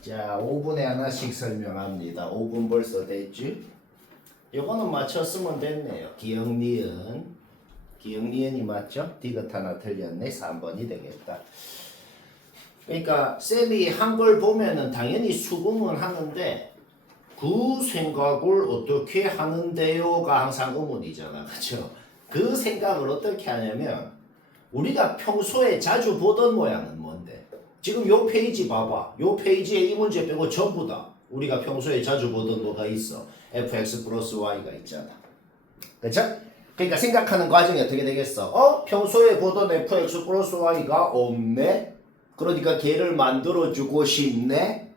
자, 5분에 하나씩 설명합니다. 5분 벌써 됐지? 요거는 맞췄으면 됐네요. 기억, 니은. 기억, 니은이 맞죠? 디귿 하나 틀렸네. 3번이 되겠다. 그러니까 쌤이 한 걸 보면은 당연히 수긍은 하는데 그 생각을 어떻게 하는데요가 항상 의문이잖아. 그죠? 그 생각을 어떻게 하냐면 우리가 평소에 자주 보던 모양은 뭔데? 지금 요 페이지 봐봐. 요 페이지에 이 문제 빼고 전부 다 우리가 평소에 자주 보던 뭐가 있어? fx 플러스 y가 있잖아. 그쵸? 그러니까 생각하는 과정이 어떻게 되겠어? 평소에 보던 fx 플러스 y가 없네? 그러니까 걔를 만들어주고 싶네?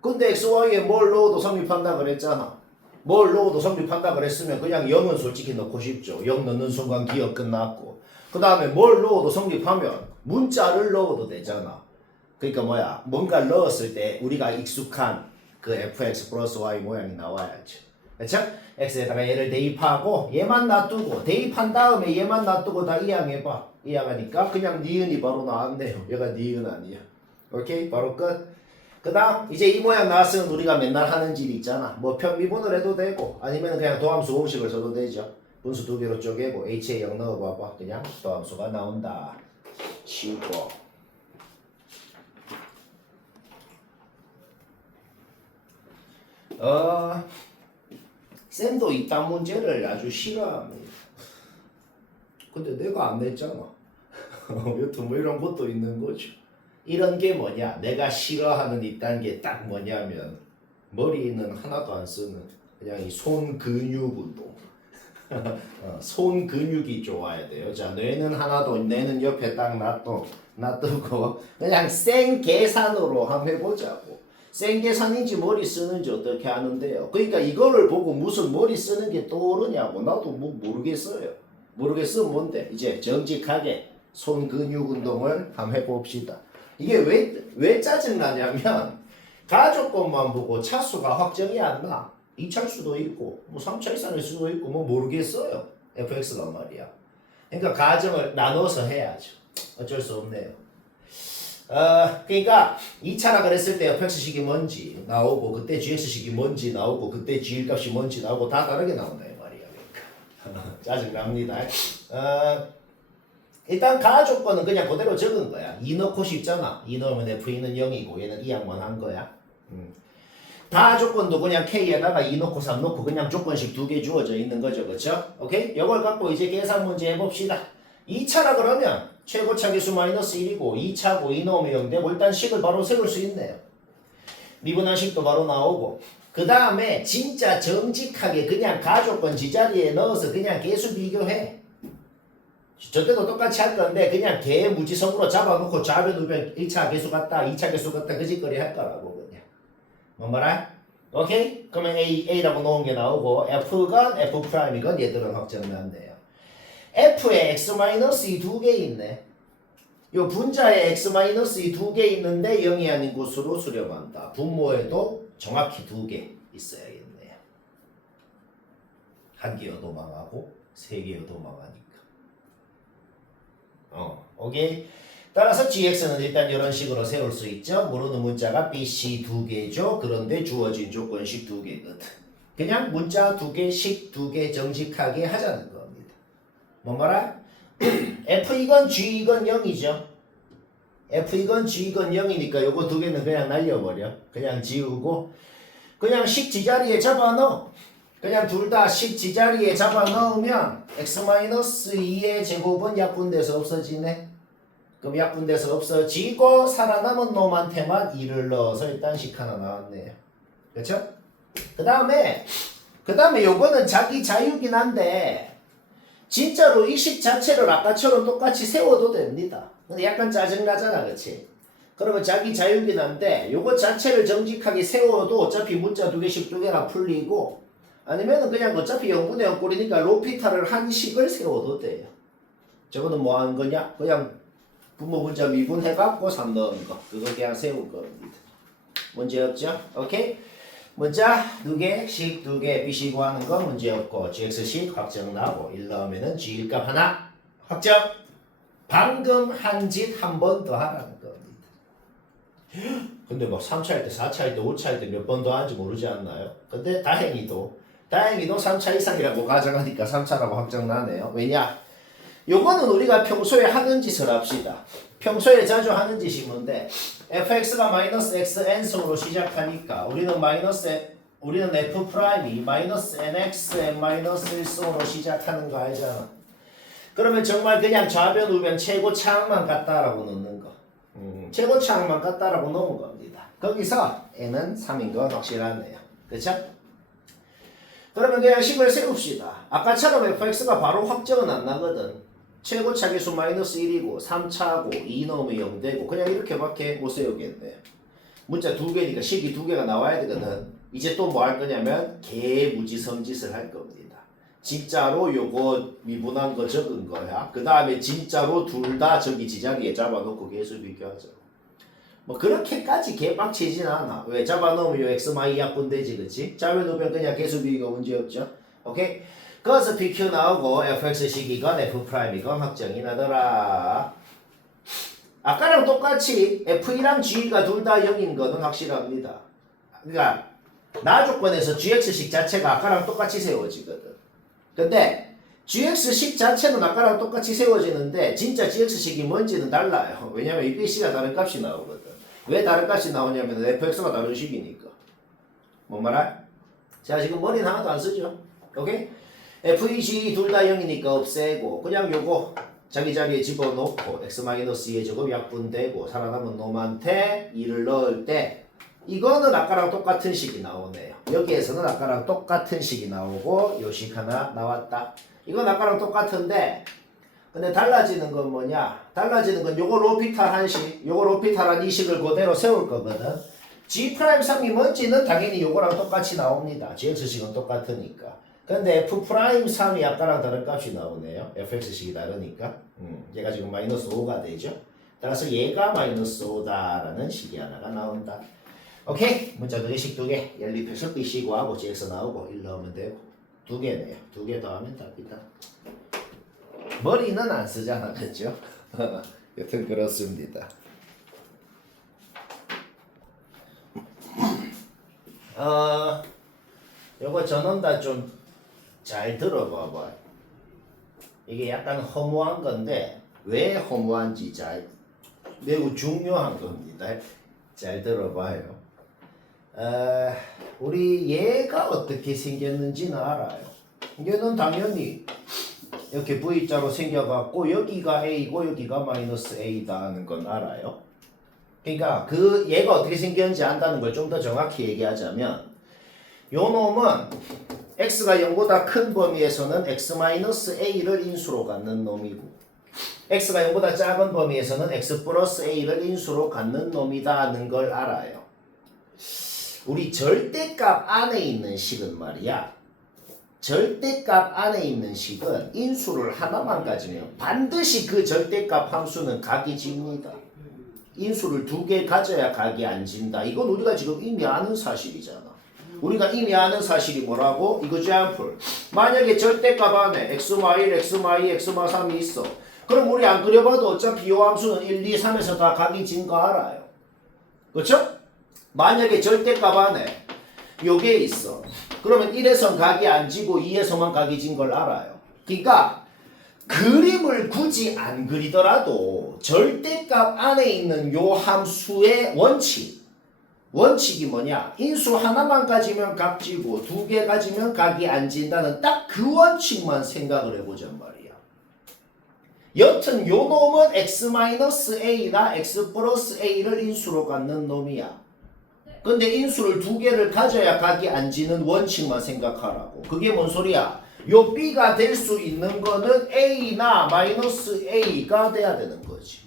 근데 xy에 뭘 넣어도 성립한다 그랬잖아. 뭘 넣어도 성립한다 그랬으면 그냥 0은 솔직히 넣고 싶죠. 0 넣는 순간 기억 끝났고. 그 다음에 뭘 넣어도 성립하면 문자를 넣어도 되잖아. 그러니까 뭐야? 뭔가 넣었을 때 우리가 익숙한 그 fx 플러스 y 모양이 나와야지. 그쵸? x에다가 얘를 대입하고 얘만 놔두고 대입한 다음에 얘만 놔두고 다 이항해봐. 이항하니까 그냥 니은이 바로 나왔네요. 얘가 니은 아니야. 오케이? 바로 끝. 그 다음 이제 이 모양 나왔으면 우리가 맨날 하는 질 있잖아. 뭐 편미분을 해도 되고 아니면 그냥 도함수 공식을 써도 되죠. 분수 두 개로 쪼개고 h에 0 넣어봐봐. 그냥 도함수가 나온다. 쉬우고. 쌤도 이딴 문제를 아주 싫어합니다. 근데 내가 안 냈잖아. 여튼 뭐 이런 것도 있는 거죠. 이런 게 뭐냐? 내가 싫어하는 이딴 게 딱 뭐냐면 머리는 하나도 안 쓰는 그냥 이 손 근육 운동. 손 근육이 좋아야 돼요. 자, 뇌는 하나도 뇌는 옆에 딱 놔두고 그냥 생 계산으로 한번 해보자고. 생 계산인지 머리 쓰는지 어떻게 하는데요? 그러니까 이거를 보고 무슨 머리 쓰는 게 떠오르냐고. 나도 뭐 모르겠어요. 모르겠으면 뭔데? 이제 정직하게 손 근육 운동을 한번 해봅시다. 이게 왜 짜증나냐면 가족 것만 보고 차수가 확정이 안 나. 2차 수도 있고 뭐 3차 이상일 수도 있고 뭐 모르겠어요. fx가 말이야. 그러니까 가정을 나눠서 해야죠. 어쩔 수 없네요. 그러니까 2차라 그랬을 때 fx식이 뭔지 나오고 그때 gx식이 뭔지 나오고 그때 g 값이 뭔지 나오고 다 다르게 나온다 이 말이야. 그러니까 짜증납니다. 일단 가족권은 그냥 그대로 적은 거야. 2 넣고 싶잖아. 2 넣으면 f는 0이고 얘는 2항만 한 거야. 다 조건도 그냥 K에다가 2 넣고 3 넣고 그냥 조건식 2개 주어져 있는 거죠. 그쵸? 오케이? 이걸 갖고 이제 계산 문제 해봅시다. 2차라 그러면 최고차 계수 마이너스 1이고 2차고 2 넣으면 0 되고 일단 식을 바로 세울 수 있네요. 미분한 식도 바로 나오고 그 다음에 진짜 정직하게 그냥 가족권 지자리에 넣어서 그냥 계수 비교해. 저때도 똑같이 할 건데 그냥 개 무지성으로 잡아놓고 좌변 우변 1차 계수 같다 2차 계수 같다 그 짓거리 할 거라고 그냥. 뭐라? 오케이? 그러면 A라고 놓은 게 나오고 F건 F'이건 얘들은 확정났네요. F에 X-이 두 개 있네. 요 분자에 X-이 두 개 있는데 0이 아닌 곳으로 수렴한다. 분모에도 정확히 두 개 있어야겠네요. 한 개여도 망하고 세 개여도 망하니까. 오케이? 따라서 gx는 일단 이런 식으로 세울 수 있죠. 모르는 문자가 b, c 두 개죠. 그런데 주어진 조건식 두 개거든. 그냥 문자 두 개씩 두 개 정직하게 하자는 겁니다. 뭐라? f2건 g2건 0이죠. f2건 g2건 0이니까 요거 두 개는 그냥 날려버려. 그냥 지우고 그냥 식 지자리에 잡아넣어. 그냥 둘 다 식 지자리에 잡아넣으면 x-2의 제곱은 약분돼서 없어지네. 그럼 약분돼서 없어지고 살아남은 놈한테만 2를 넣어서 일단 식 하나 나왔네요. 그렇죠? 그 다음에 요거는 자기 자유긴 한데 진짜로 이 식 자체를 아까처럼 똑같이 세워도 됩니다. 근데 약간 짜증나잖아. 그치? 그러면 자기 자유긴 한데 요거 자체를 정직하게 세워도 어차피 문자 두 개씩 두 개나 풀리고 아니면은 그냥 어차피 0분의 0 꼴이니까 로피타를 한 식을 세워도 돼요. 저거는 뭐 하는 거냐? 그냥 분모 분자 미분 해갖고 3 넣은 거. 그거 그냥 세운 겁니다. 문제 없죠? 오케이? 문자 두 개씩 두 개 bc 구하는 거 문제 없고 gx식 확정 나고 1 넣으면은 g 값 하나 확정. 방금 한 짓 한 번 더 하라는 겁니다. 근데 막 3차 할 때, 4차 할 때, 5차 할 때 몇 번 더 하는지 모르지 않나요? 근데 다행히도 3차 이상이라고 가정하니까 3차라고 확정나네요. 왜냐? 요거는 우리가 평소에 하는 짓을 합시다. 평소에 자주 하는 짓이 뭔데? fx가 마이너스 xn승으로 시작하니까 우리는 f 프라임이 마이너스 nx n 마이너스 1승으로 시작하는 거 알잖아. 그러면 정말 그냥 좌변 우변 최고차항만 같다라고 넣는 거. 최고차항만 같다라고 넣은 겁니다. 거기서 n은 3인 건 확실하네요. 그쵸? 그러면 그냥 식을 세웁시다. 아까처럼 fx가 바로 확정은 안 나거든. 최고차 계수 마이너스 1이고 3차고 2 넣으면 0 되고 그냥 이렇게밖에 못 세우겠네요. 문자 두 개니까 식이 두 개가 나와야 되거든. 이제 또 뭐 할 거냐면 개무지성짓을 할 겁니다. 진짜로 요거 미분한 거 적은 거야. 그 다음에 진짜로 둘 다 저기 지자리에 잡아놓고 계수 비교하죠. 뭐 그렇게까지 개빡치진 않아. 왜 잡아놓으면 요 x, y 약분되지, 그치? 잡아놓으면 그냥 개수 비교가 문제없죠. 오케이? 거기서 PQ 나오고 fx식이건 f'이건 확정이 나더라. 아까랑 똑같이 F랑 G가 둘 다 0인 거는 확실합니다. 그러니까 나 조건에서 GX식 자체가 아까랑 똑같이 세워지거든. 근데 GX식 자체는 아까랑 똑같이 세워지는데 진짜 GX식이 뭔지는 달라요. 왜냐면 이 BC가 다른 값이 나오거든. 왜 다른 값이 나오냐면 fx가 다른 식이니까. 뭔 말할? 자, 지금 머리는 하나도 안 쓰죠. 오케이? FEG 둘 다 0이니까 없애고 그냥 요거 자기 자리에 집어넣고 x-2의 제곱 약분되고 살아남은 놈한테 2를 넣을 때 이거는 아까랑 똑같은 식이 나오네요. 여기에서는 아까랑 똑같은 식이 나오고 요 식 하나 나왔다. 이건 아까랑 똑같은데 근데 달라지는 건 뭐냐? 달라지는 건 요거 로피탈 한 식, 요거 로피탈 한 이 식을 그대로 세울 거거든. G'3이 뭔지는 당연히 요거랑 똑같이 나옵니다. GX식은 똑같으니까. 근데 F'3이 아까랑 다른 값이 나오네요. fx식이 다르니까. 얘가 지금 마이너스 5가 되죠. 따라서 얘가 마이너스 5다라는 식이 하나가 나온다. 오케이? 문자 두 개씩 두 개. 연립해서 B씨고 하고 GX 나오고 1 넣으면 되고. 두 개네요. 두 개 더하면 답이다. 머리는 안 쓰잖아. 그죠? 여튼 그렇습니다. 요거 전원 다 좀 잘 들어봐봐. 이게 약간 허무한 건데 왜 허무한지 매우 중요한 겁니다. 잘 들어봐요. 우리 얘가 어떻게 생겼는지는 알아요. 얘는 당연히 이렇게 V자로 생겨갖고 여기가 A고 여기가 마이너스 A다 하는 건 알아요. 그러니까 그 얘가 어떻게 생겼는지 안다는 걸 좀 더 정확히 얘기하자면 요 놈은 x가 0보다 큰 범위에서는 x-a를 인수로 갖는 놈이고 x가 0보다 작은 범위에서는 x 플러스 a를 인수로 갖는 놈이다는 걸 알아요. 우리 절대값 안에 있는 식은 말이야. 절대값 안에 있는 식은 인수를 하나만 가지면 반드시 그 절대값 함수는 각이 집니다. 인수를 두 개 가져야 각이 안 진다. 이건 우리가 지금 이미 아는 사실이잖아. 우리가 이미 아는 사실이 뭐라고? 이거지않풀. 만약에 절대값 안에 x-1, x-2, x-3이 있어. 그럼 우리 안 그려봐도 어차피 요 함수는 1, 2, 3에서 다 각이 진 거 알아요. 그렇죠? 만약에 절대값 안에 요게 있어. 그러면 1에선 각이 안 지고 2에서만 각이 진 걸 알아요. 그러니까 그림을 굳이 안 그리더라도 절대값 안에 있는 요 함수의 원칙이 뭐냐? 인수 하나만 가지면 각지고 두 개 가지면 각이 안 진다는 딱 그 원칙만 생각을 해보잔 말이야. 여튼 요 놈은 x-a나 x 플러스 a를 인수로 갖는 놈이야. 근데 인수를 두 개를 가져야 각이 안 지는 원칙만 생각하라고. 그게 뭔 소리야? 요 b가 될 수 있는 거는 a나 마이너스 a가 돼야 되는 거지.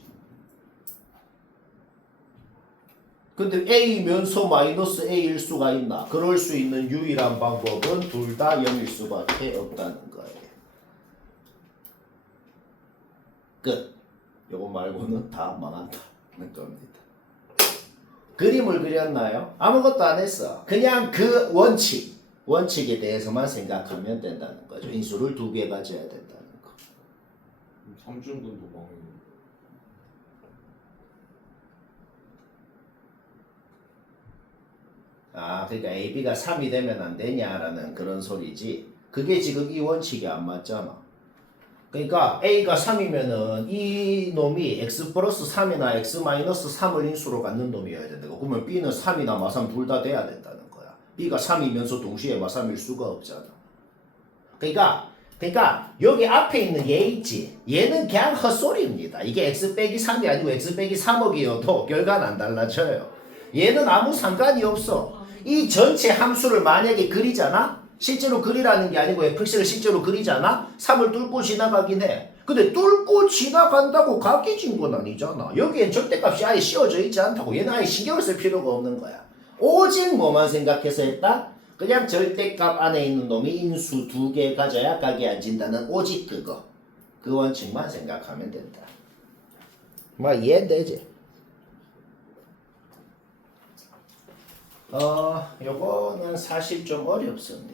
근데 A면서 마이너스 A일 수가 있나? 그럴 수 있는 유일한 방법은 둘 다 0일 수밖에 없다는 거예요. 끝. 요거 말고는 다 망한다는 겁니다. 그림을 그렸나요? 아무것도 안 했어. 그냥 그 원칙에 대해서만 생각하면 된다는 거죠. 인수를 두 개 가져야 된다는 거. 삼중근도 망해요. 아, 그러니까 AB가 3이 되면 안 되냐라는 그런 소리지. 그게 지금 이 원칙이 안 맞잖아. 그러니까 A가 3이면은 이 놈이 X 플러스 3이나 X 마이너스 3을 인수로 갖는 놈이어야 된다. 그러면 B는 3이나 마삼 둘 다 돼야 된다는 거야. B가 3이면서 동시에 마삼일 수가 없잖아. 그러니까 여기 앞에 있는 얘 있지. 얘는 그냥 헛소리입니다. 이게 X 빼기 3이 아니고 X 빼기 3억이어도 결과는 안 달라져요. 얘는 아무 상관이 없어. 이 전체 함수를 만약에 그리잖아? 실제로 그리라는 게 아니고 fx를 실제로 그리잖아? 3을 뚫고 지나가긴 해. 근데 뚫고 지나간다고 각이진 건 아니잖아. 여기엔 절대값이 아예 씌워져 있지 않다고. 얘는 아예 신경을 쓸 필요가 없는 거야. 오직 뭐만 생각해서 했다? 그냥 절대값 안에 있는 놈이 인수 2개 가져야 각이 안 진다는 오직 그거. 그 원칙만 생각하면 된다. 뭐 이해되지? 요거는 사실 좀 어렵습니다.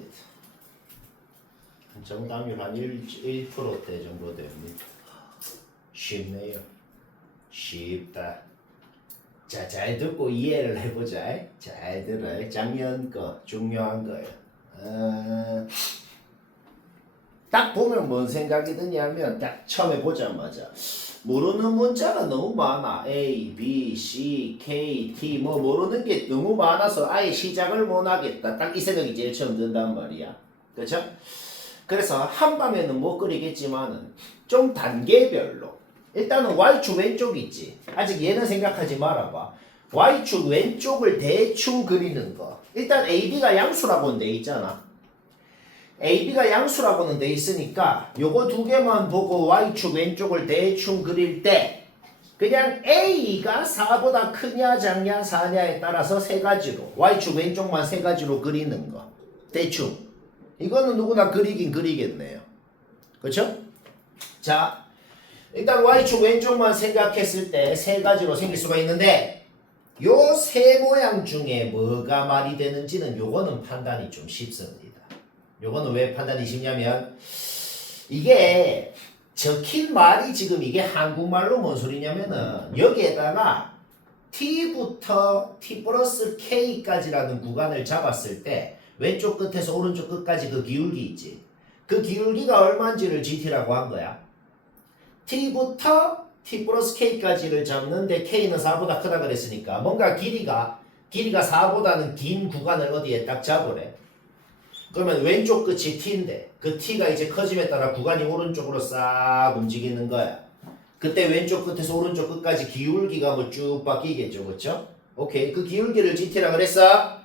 정답률 한 1%대 정도 됩니다. 쉽네요. 쉽다. 자, 잘 듣고 이해를 해보자. 잘 들어요. 작년 거, 중요한 거예요. 딱 보면 뭔 생각이 드냐면, 딱 처음에 보자마자, 모르는 문자가 너무 많아. A, B, C, K, T, 뭐 모르는 게 너무 많아서 아예 시작을 못 하겠다. 딱 이 생각이 제일 처음 든단 말이야. 그렇죠? 그래서 한밤에는 못 그리겠지만은 좀 단계별로 일단은 Y축 왼쪽 있지. 아직 얘는 생각하지 말아봐. Y축 왼쪽을 대충 그리는 거. 일단 AB가 양수라고는 돼 있잖아. AB가 양수라고는 돼 있으니까 요거 두 개만 보고 Y축 왼쪽을 대충 그릴 때 그냥 A가 4보다 크냐 작냐 4냐에 따라서 세 가지로 Y축 왼쪽만 세 가지로 그리는 거. 대충. 이거는 누구나 그리긴 그리겠네요. 그렇죠? 자, 일단 Y축 왼쪽만 생각했을 때 세 가지로 생길 수가 있는데 요 세 모양 중에 뭐가 말이 되는지는 요거는 판단이 좀 쉽습니다. 요거는 왜 판단이 쉽냐면 이게 적힌 말이 지금 이게 한국말로 뭔 소리냐면은 여기에다가 t부터 t 플러스 k까지라는 구간을 잡았을 때 왼쪽 끝에서 오른쪽 끝까지 그 기울기 있지. 그 기울기가 얼마인지를 gt라고 한 거야. t부터 t 플러스 k까지를 잡는데 k는 4보다 크다 그랬으니까 뭔가 길이가 4보다는 긴 구간을 어디에 딱 잡으래. 그러면 왼쪽 끝이 t인데 그 t가 이제 커짐에 따라 구간이 오른쪽으로 싹 움직이는 거야. 그때 왼쪽 끝에서 오른쪽 끝까지 기울기가 뭐 쭉 바뀌겠죠. 그렇죠? 오케이. 그 기울기를 gt라 그랬어.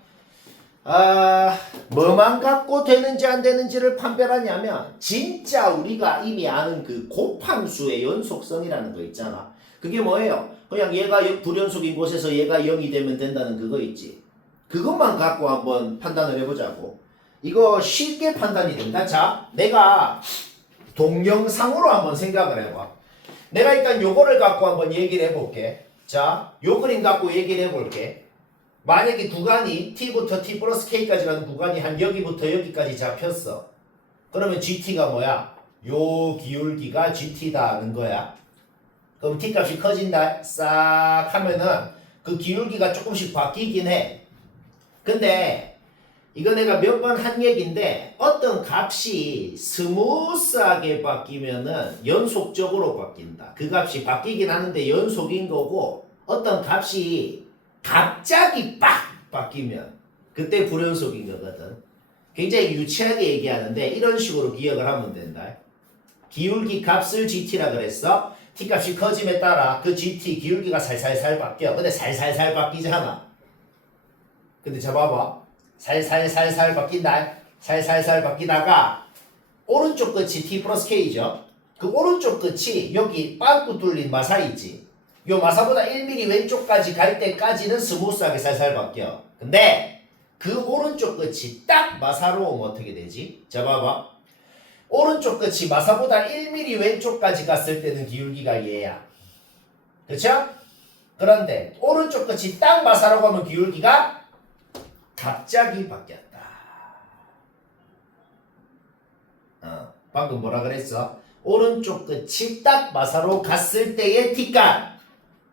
뭐만 갖고 되는지 안 되는지를 판별하냐면 진짜 우리가 이미 아는 그 곱함수의 연속성이라는 거 있잖아. 그게 뭐예요? 그냥 얘가 불연속인 곳에서 얘가 0이 되면 된다는 그거 있지. 그것만 갖고 한번 판단을 해보자고. 이거 쉽게 판단이 된다. 자, 내가 동영상으로 한번 생각을 해봐. 내가 일단 요거를 갖고 한번 얘기를 해볼게. 자, 요 그림 갖고 얘기를 해볼게. 만약에 구간이 t부터 t 플러스 k까지라는 구간이 한 여기부터 여기까지 잡혔어. 그러면 gt가 뭐야? 요 기울기가 gt다는 거야. 그럼 t 값이 커진다. 싹 하면은 그 기울기가 조금씩 바뀌긴 해. 근데 이거 내가 몇 번 한 얘기인데 어떤 값이 스무스하게 바뀌면은 연속적으로 바뀐다. 그 값이 바뀌긴 하는데 연속인 거고 어떤 값이 갑자기 빡 바뀌면 그때 불연속인 거거든. 굉장히 유치하게 얘기하는데 이런 식으로 기억을 하면 된다. 기울기 값을 gt라 그랬어. t 값이 커짐에 따라 그 gt 기울기가 살살살 바뀌어. 근데 살살살 바뀌잖아. 근데 잡아봐. 살살살살 바뀐다. 살살살 바뀌다가 오른쪽 끝이 t 플러스 k죠. 그 오른쪽 끝이 여기 빵꾸 뚫린 마사 있지. 요 마사보다 1mm 왼쪽까지 갈 때까지는 스무스하게 살살 바뀌어. 근데 그 오른쪽 끝이 딱 마사로 오면 어떻게 되지? 자 봐봐. 오른쪽 끝이 마사보다 1mm 왼쪽까지 갔을 때는 기울기가 얘야. 그쵸? 그런데 오른쪽 끝이 딱 마사로 가면 기울기가 갑자기 바뀌었다. 방금 뭐라 그랬어? 오른쪽 끝이 딱 마사로 갔을 때의 t값.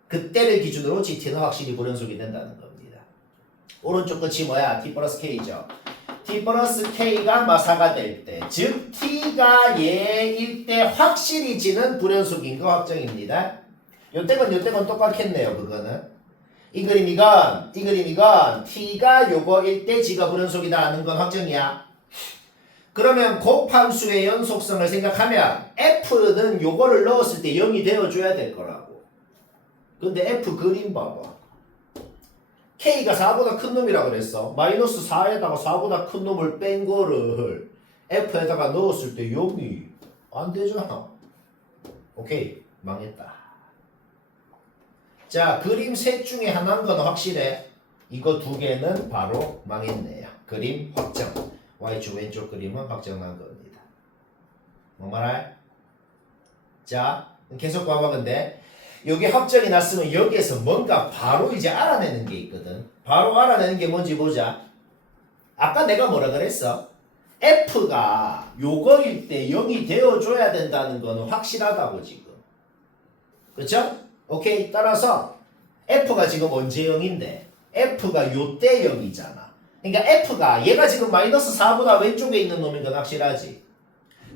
그때를 기준으로 gt는 확실히 불연속이 된다는 겁니다. 오른쪽 끝이 뭐야? t 플러스 k죠. t 플러스 k가 마사가 될 때, 즉 t가 얘일 때 확실히 지는 불연속인 거 확정입니다. 요때건 똑같겠네요. 그거는 이 그림이건 t가 요거일 때 지가 불연속이다 하는 건 확정이야. 그러면 곱함수의 연속성을 생각하면 f는 요거를 넣었을 때 0이 되어줘야 될 거라고. 근데 f 그림 봐봐. k가 4보다 큰 놈이라 그랬어. 마이너스 4에다가 4보다 큰 놈을 뺀 거를 f에다가 넣었을 때 0이 안 되잖아. 오케이, 망했다. 자, 그림 셋 중에 하나인 건 확실해. 이거 두 개는 바로 망했네요. 그림 확정. y축 왼쪽 그림은 확정난 겁니다. 뭐 말할? 자, 계속 봐봐. 근데 여기 확정이 났으면 여기에서 뭔가 바로 이제 알아내는 게 있거든. 바로 알아내는 게 뭔지 보자. 아까 내가 뭐라 그랬어? f가 요거일 때 0이 되어줘야 된다는 거는 확실하다고 지금. 그렇죠? 오케이. 따라서 f가 지금 언제 0인데 f가 요때 0이잖아. 그러니까 f가 얘가 지금 마이너스 4보다 왼쪽에 있는 놈인 건 확실하지.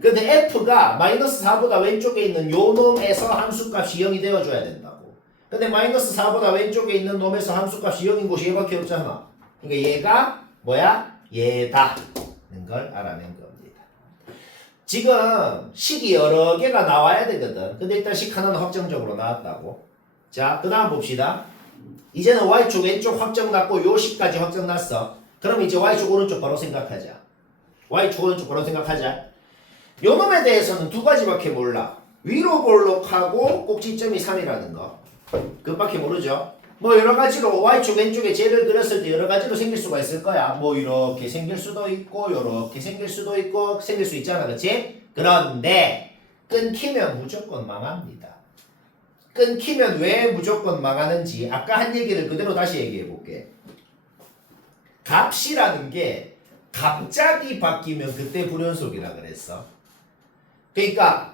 근데 f가 마이너스 4보다 왼쪽에 있는 요 놈에서 함수값이 0이 되어줘야 된다고. 근데 마이너스 4보다 왼쪽에 있는 놈에서 함수값이 0인 곳이 얘밖에 없잖아. 그러니까 얘가 뭐야? 얘다는 걸 알아낸 겁니다. 지금 식이 여러 개가 나와야 되거든. 근데 일단 식 하나는 확정적으로 나왔다고. 자, 그 다음 봅시다. 이제는 y축 왼쪽 확정 났고 요 식까지 확정 났어. 그럼 이제 y축 오른쪽 바로 생각하자. y축 오른쪽 바로 생각하자. 요 놈에 대해서는 두 가지밖에 몰라. 위로 볼록하고 꼭지점이 3이라는 거. 그것밖에 모르죠. 뭐 여러 가지로 y축 왼쪽에 쟤를 그렸을 때 여러 가지로 생길 수가 있을 거야. 뭐 이렇게 생길 수도 있고 이렇게 생길 수도 있고 생길 수 있잖아. 그치? 그런데 끊기면 무조건 망합니다. 끊기면 왜 무조건 망하는지 아까 한 얘기를 그대로 다시 얘기해 볼게. 값이라는 게 갑자기 바뀌면 그때 불연속이라 그랬어. 그러니까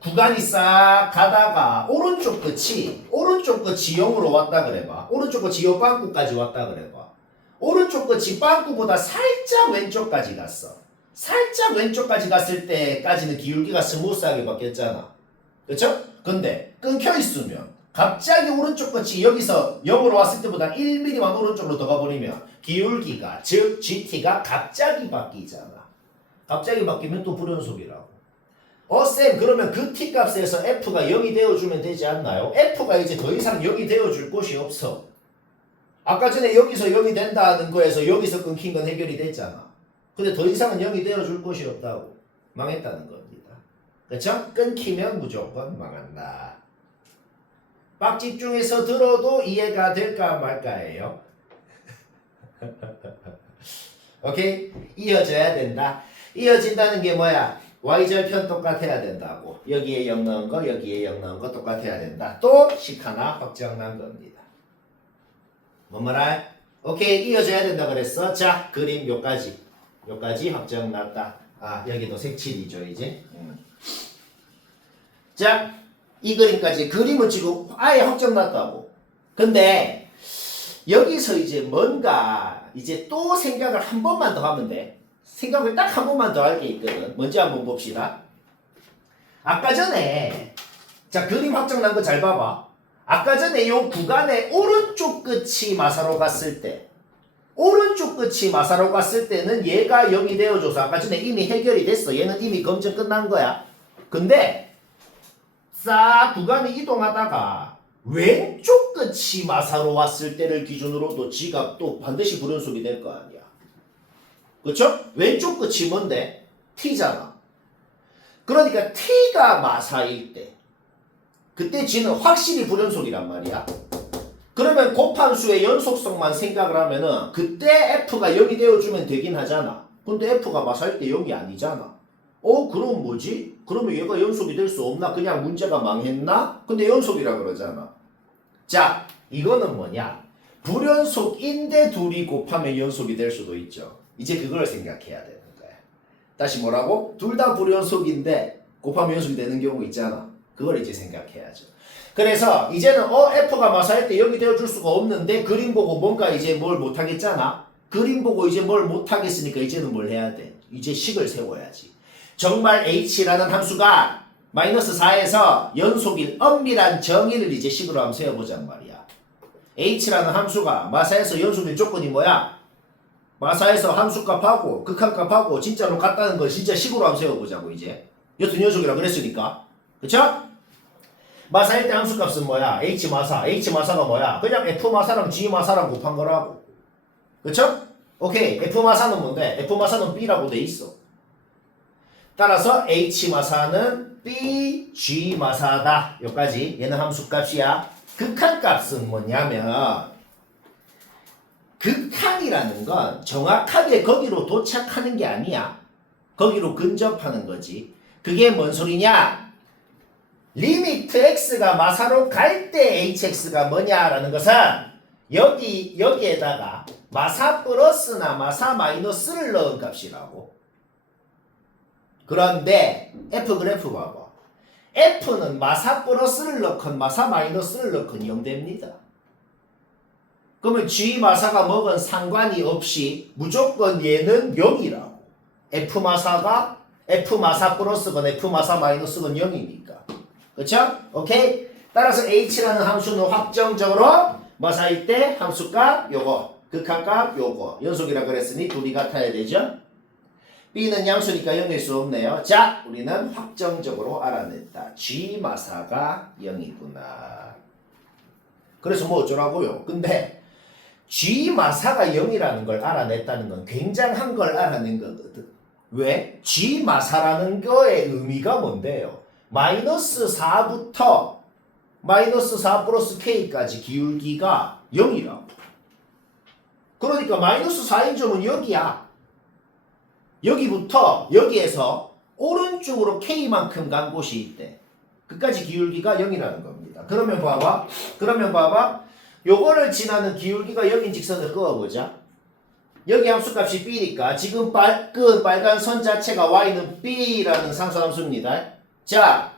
구간이 싹 가다가 오른쪽 끝이 0으로 왔다 그래봐. 오른쪽 끝이 요 빵꾸까지 왔다 그래봐. 오른쪽 끝이 빵꾸보다 살짝 왼쪽까지 갔어. 살짝 왼쪽까지 갔을 때까지는 기울기가 스무스하게 바뀌었잖아. 그쵸? 근데 끊겨 있으면 갑자기 오른쪽 끝이 여기서 0으로 왔을 때보다 1mm만 오른쪽으로 더 가버리면 기울기가 즉 GT가 갑자기 바뀌잖아. 갑자기 바뀌면 또 불연속이라고. 쌤 그러면 그 T값에서 F가 0이 되어주면 되지 않나요? F가 이제 더 이상 0이 되어줄 곳이 없어. 아까 전에 여기서 0이 된다는 거에서 여기서 끊긴 건 해결이 됐잖아. 근데 더 이상은 0이 되어줄 곳이 없다고. 망했다는 겁니다. 그쵸? 끊기면 무조건 망한다. 빡 집중해서 들어도 이해가 될까 말까예요. 오케이? 이어져야 된다. 이어진다는 게 뭐야? y절편 똑같아야 된다고. 여기에 0 넣은 거 여기에 0 넣은 거 똑같아야 된다. 또 식 하나 확정난 겁니다. 뭔 말할? 오케이, 이어져야 된다 그랬어. 자, 그림 요까지 확정 났다. 아, 여기도 색칠이죠 이제. 자, 이 그림까지. 그림은 지금 아예 확정 났다고. 근데 여기서 이제 뭔가 이제 또 생각을 한 번만 더 하면 돼. 생각을 딱 한 번만 더 할 게 있거든. 뭔지 한번 봅시다. 아까 전에 자, 그림 확정 난 거 잘 봐봐. 아까 전에 요 구간의 오른쪽 끝이 마사로 갔을 때 는 얘가 0이 되어줘서 아까 전에 이미 해결이 됐어. 얘는 이미 검증 끝난 거야. 근데 싹 구간이 이동하다가 왼쪽 끝이 마사로 왔을 때를 기준으로도 지가 또 반드시 불연속이 될 거 아니야. 그쵸? 왼쪽 끝이 뭔데? T잖아. 그러니까 T가 마사일 때 그때 G는 확실히 불연속이란 말이야. 그러면 곱함수의 연속성만 생각을 하면은 그때 F가 0이 되어주면 되긴 하잖아. 근데 F가 마사일 때 0이 아니잖아. 그럼 뭐지? 그러면 얘가 연속이 될 수 없나? 그냥 문제가 망했나? 근데 연속이라 그러잖아. 자, 이거는 뭐냐? 불연속인데 둘이 곱하면 연속이 될 수도 있죠. 이제 그걸 생각해야 되는 거야. 다시 뭐라고? 둘 다 불연속인데 곱하면 연속이 되는 경우 있잖아. 그걸 이제 생각해야죠. 그래서 이제는 F가 마사일 때 0이 되어줄 수가 없는데 그림 보고 뭔가 이제 뭘 못하겠잖아. 그림 보고 이제 뭘 못하겠으니까 이제는 뭘 해야 돼? 이제 식을 세워야지. 정말 H라는 함수가 마이너스 4에서 연속일 엄밀한 정의를 이제 식으로 한번 세워보잔 말이야. H라는 함수가 마사에서 연속일 조건이 뭐야? 마사에서 함수값하고 극한값하고 진짜로 같다는 걸 진짜 식으로 한번 세워보자고 이제. 여튼 연속이라 그랬으니까. 그쵸? 마사일 때 함수값은 뭐야? H마사. H마사가 뭐야? 그냥 F마사랑 G마사랑 곱한 거라고. 그쵸? 오케이. F마사는 뭔데? F마사는 B라고 돼 있어. 따라서 H마사는 B, G마사다. 여기까지. 얘는 함수값이야. 극한값은 뭐냐면 극한이라는 건 정확하게 거기로 도착하는 게 아니야. 거기로 근접하는 거지. 그게 뭔 소리냐? 리미트 x가 마사로 갈 때 hx가 뭐냐라는 것은 여기에다가 마사 플러스나 마사 마이너스를 넣은 값이라고. 그런데 f 그래프 봐봐. f는 마사 플러스를 넣건 마사 마이너스를 넣건 0됩니다. 그러면 g 마사가 뭐건 상관이 없이 무조건 얘는 0이라고. f 마사 플러스건 f 마사 마이너스건 0이니까. 그쵸? 오케이? 따라서 h라는 함수는 확정적으로 마사일 때 함수값 요거, 극한값 요거, 연속이라 그랬으니 둘이 같아야 되죠? b는 양수니까 0일 수 없네요. 자, 우리는 확정적으로 알아냈다. g 마사가 0이구나. 그래서 뭐 어쩌라고요? 근데 g 마사가 0이라는 걸 알아냈다는 건 굉장한 걸 알아낸 거거든. 왜? g 마사라는 거의 의미가 뭔데요? 마이너스 4부터 마이너스 4 플러스 k까지 기울기가 0이라고. 그러니까 마이너스 4인 점은 여기야. 여기부터 여기에서 오른쪽으로 k만큼 간 곳이 있대. 끝까지 기울기가 0이라는 겁니다. 그러면 봐봐. 요거를 지나는 기울기가 0인 직선을 그어보자. 여기 함수값이 b니까 지금 빨간 선 자체가 y는 b라는 상수함수입니다. 자,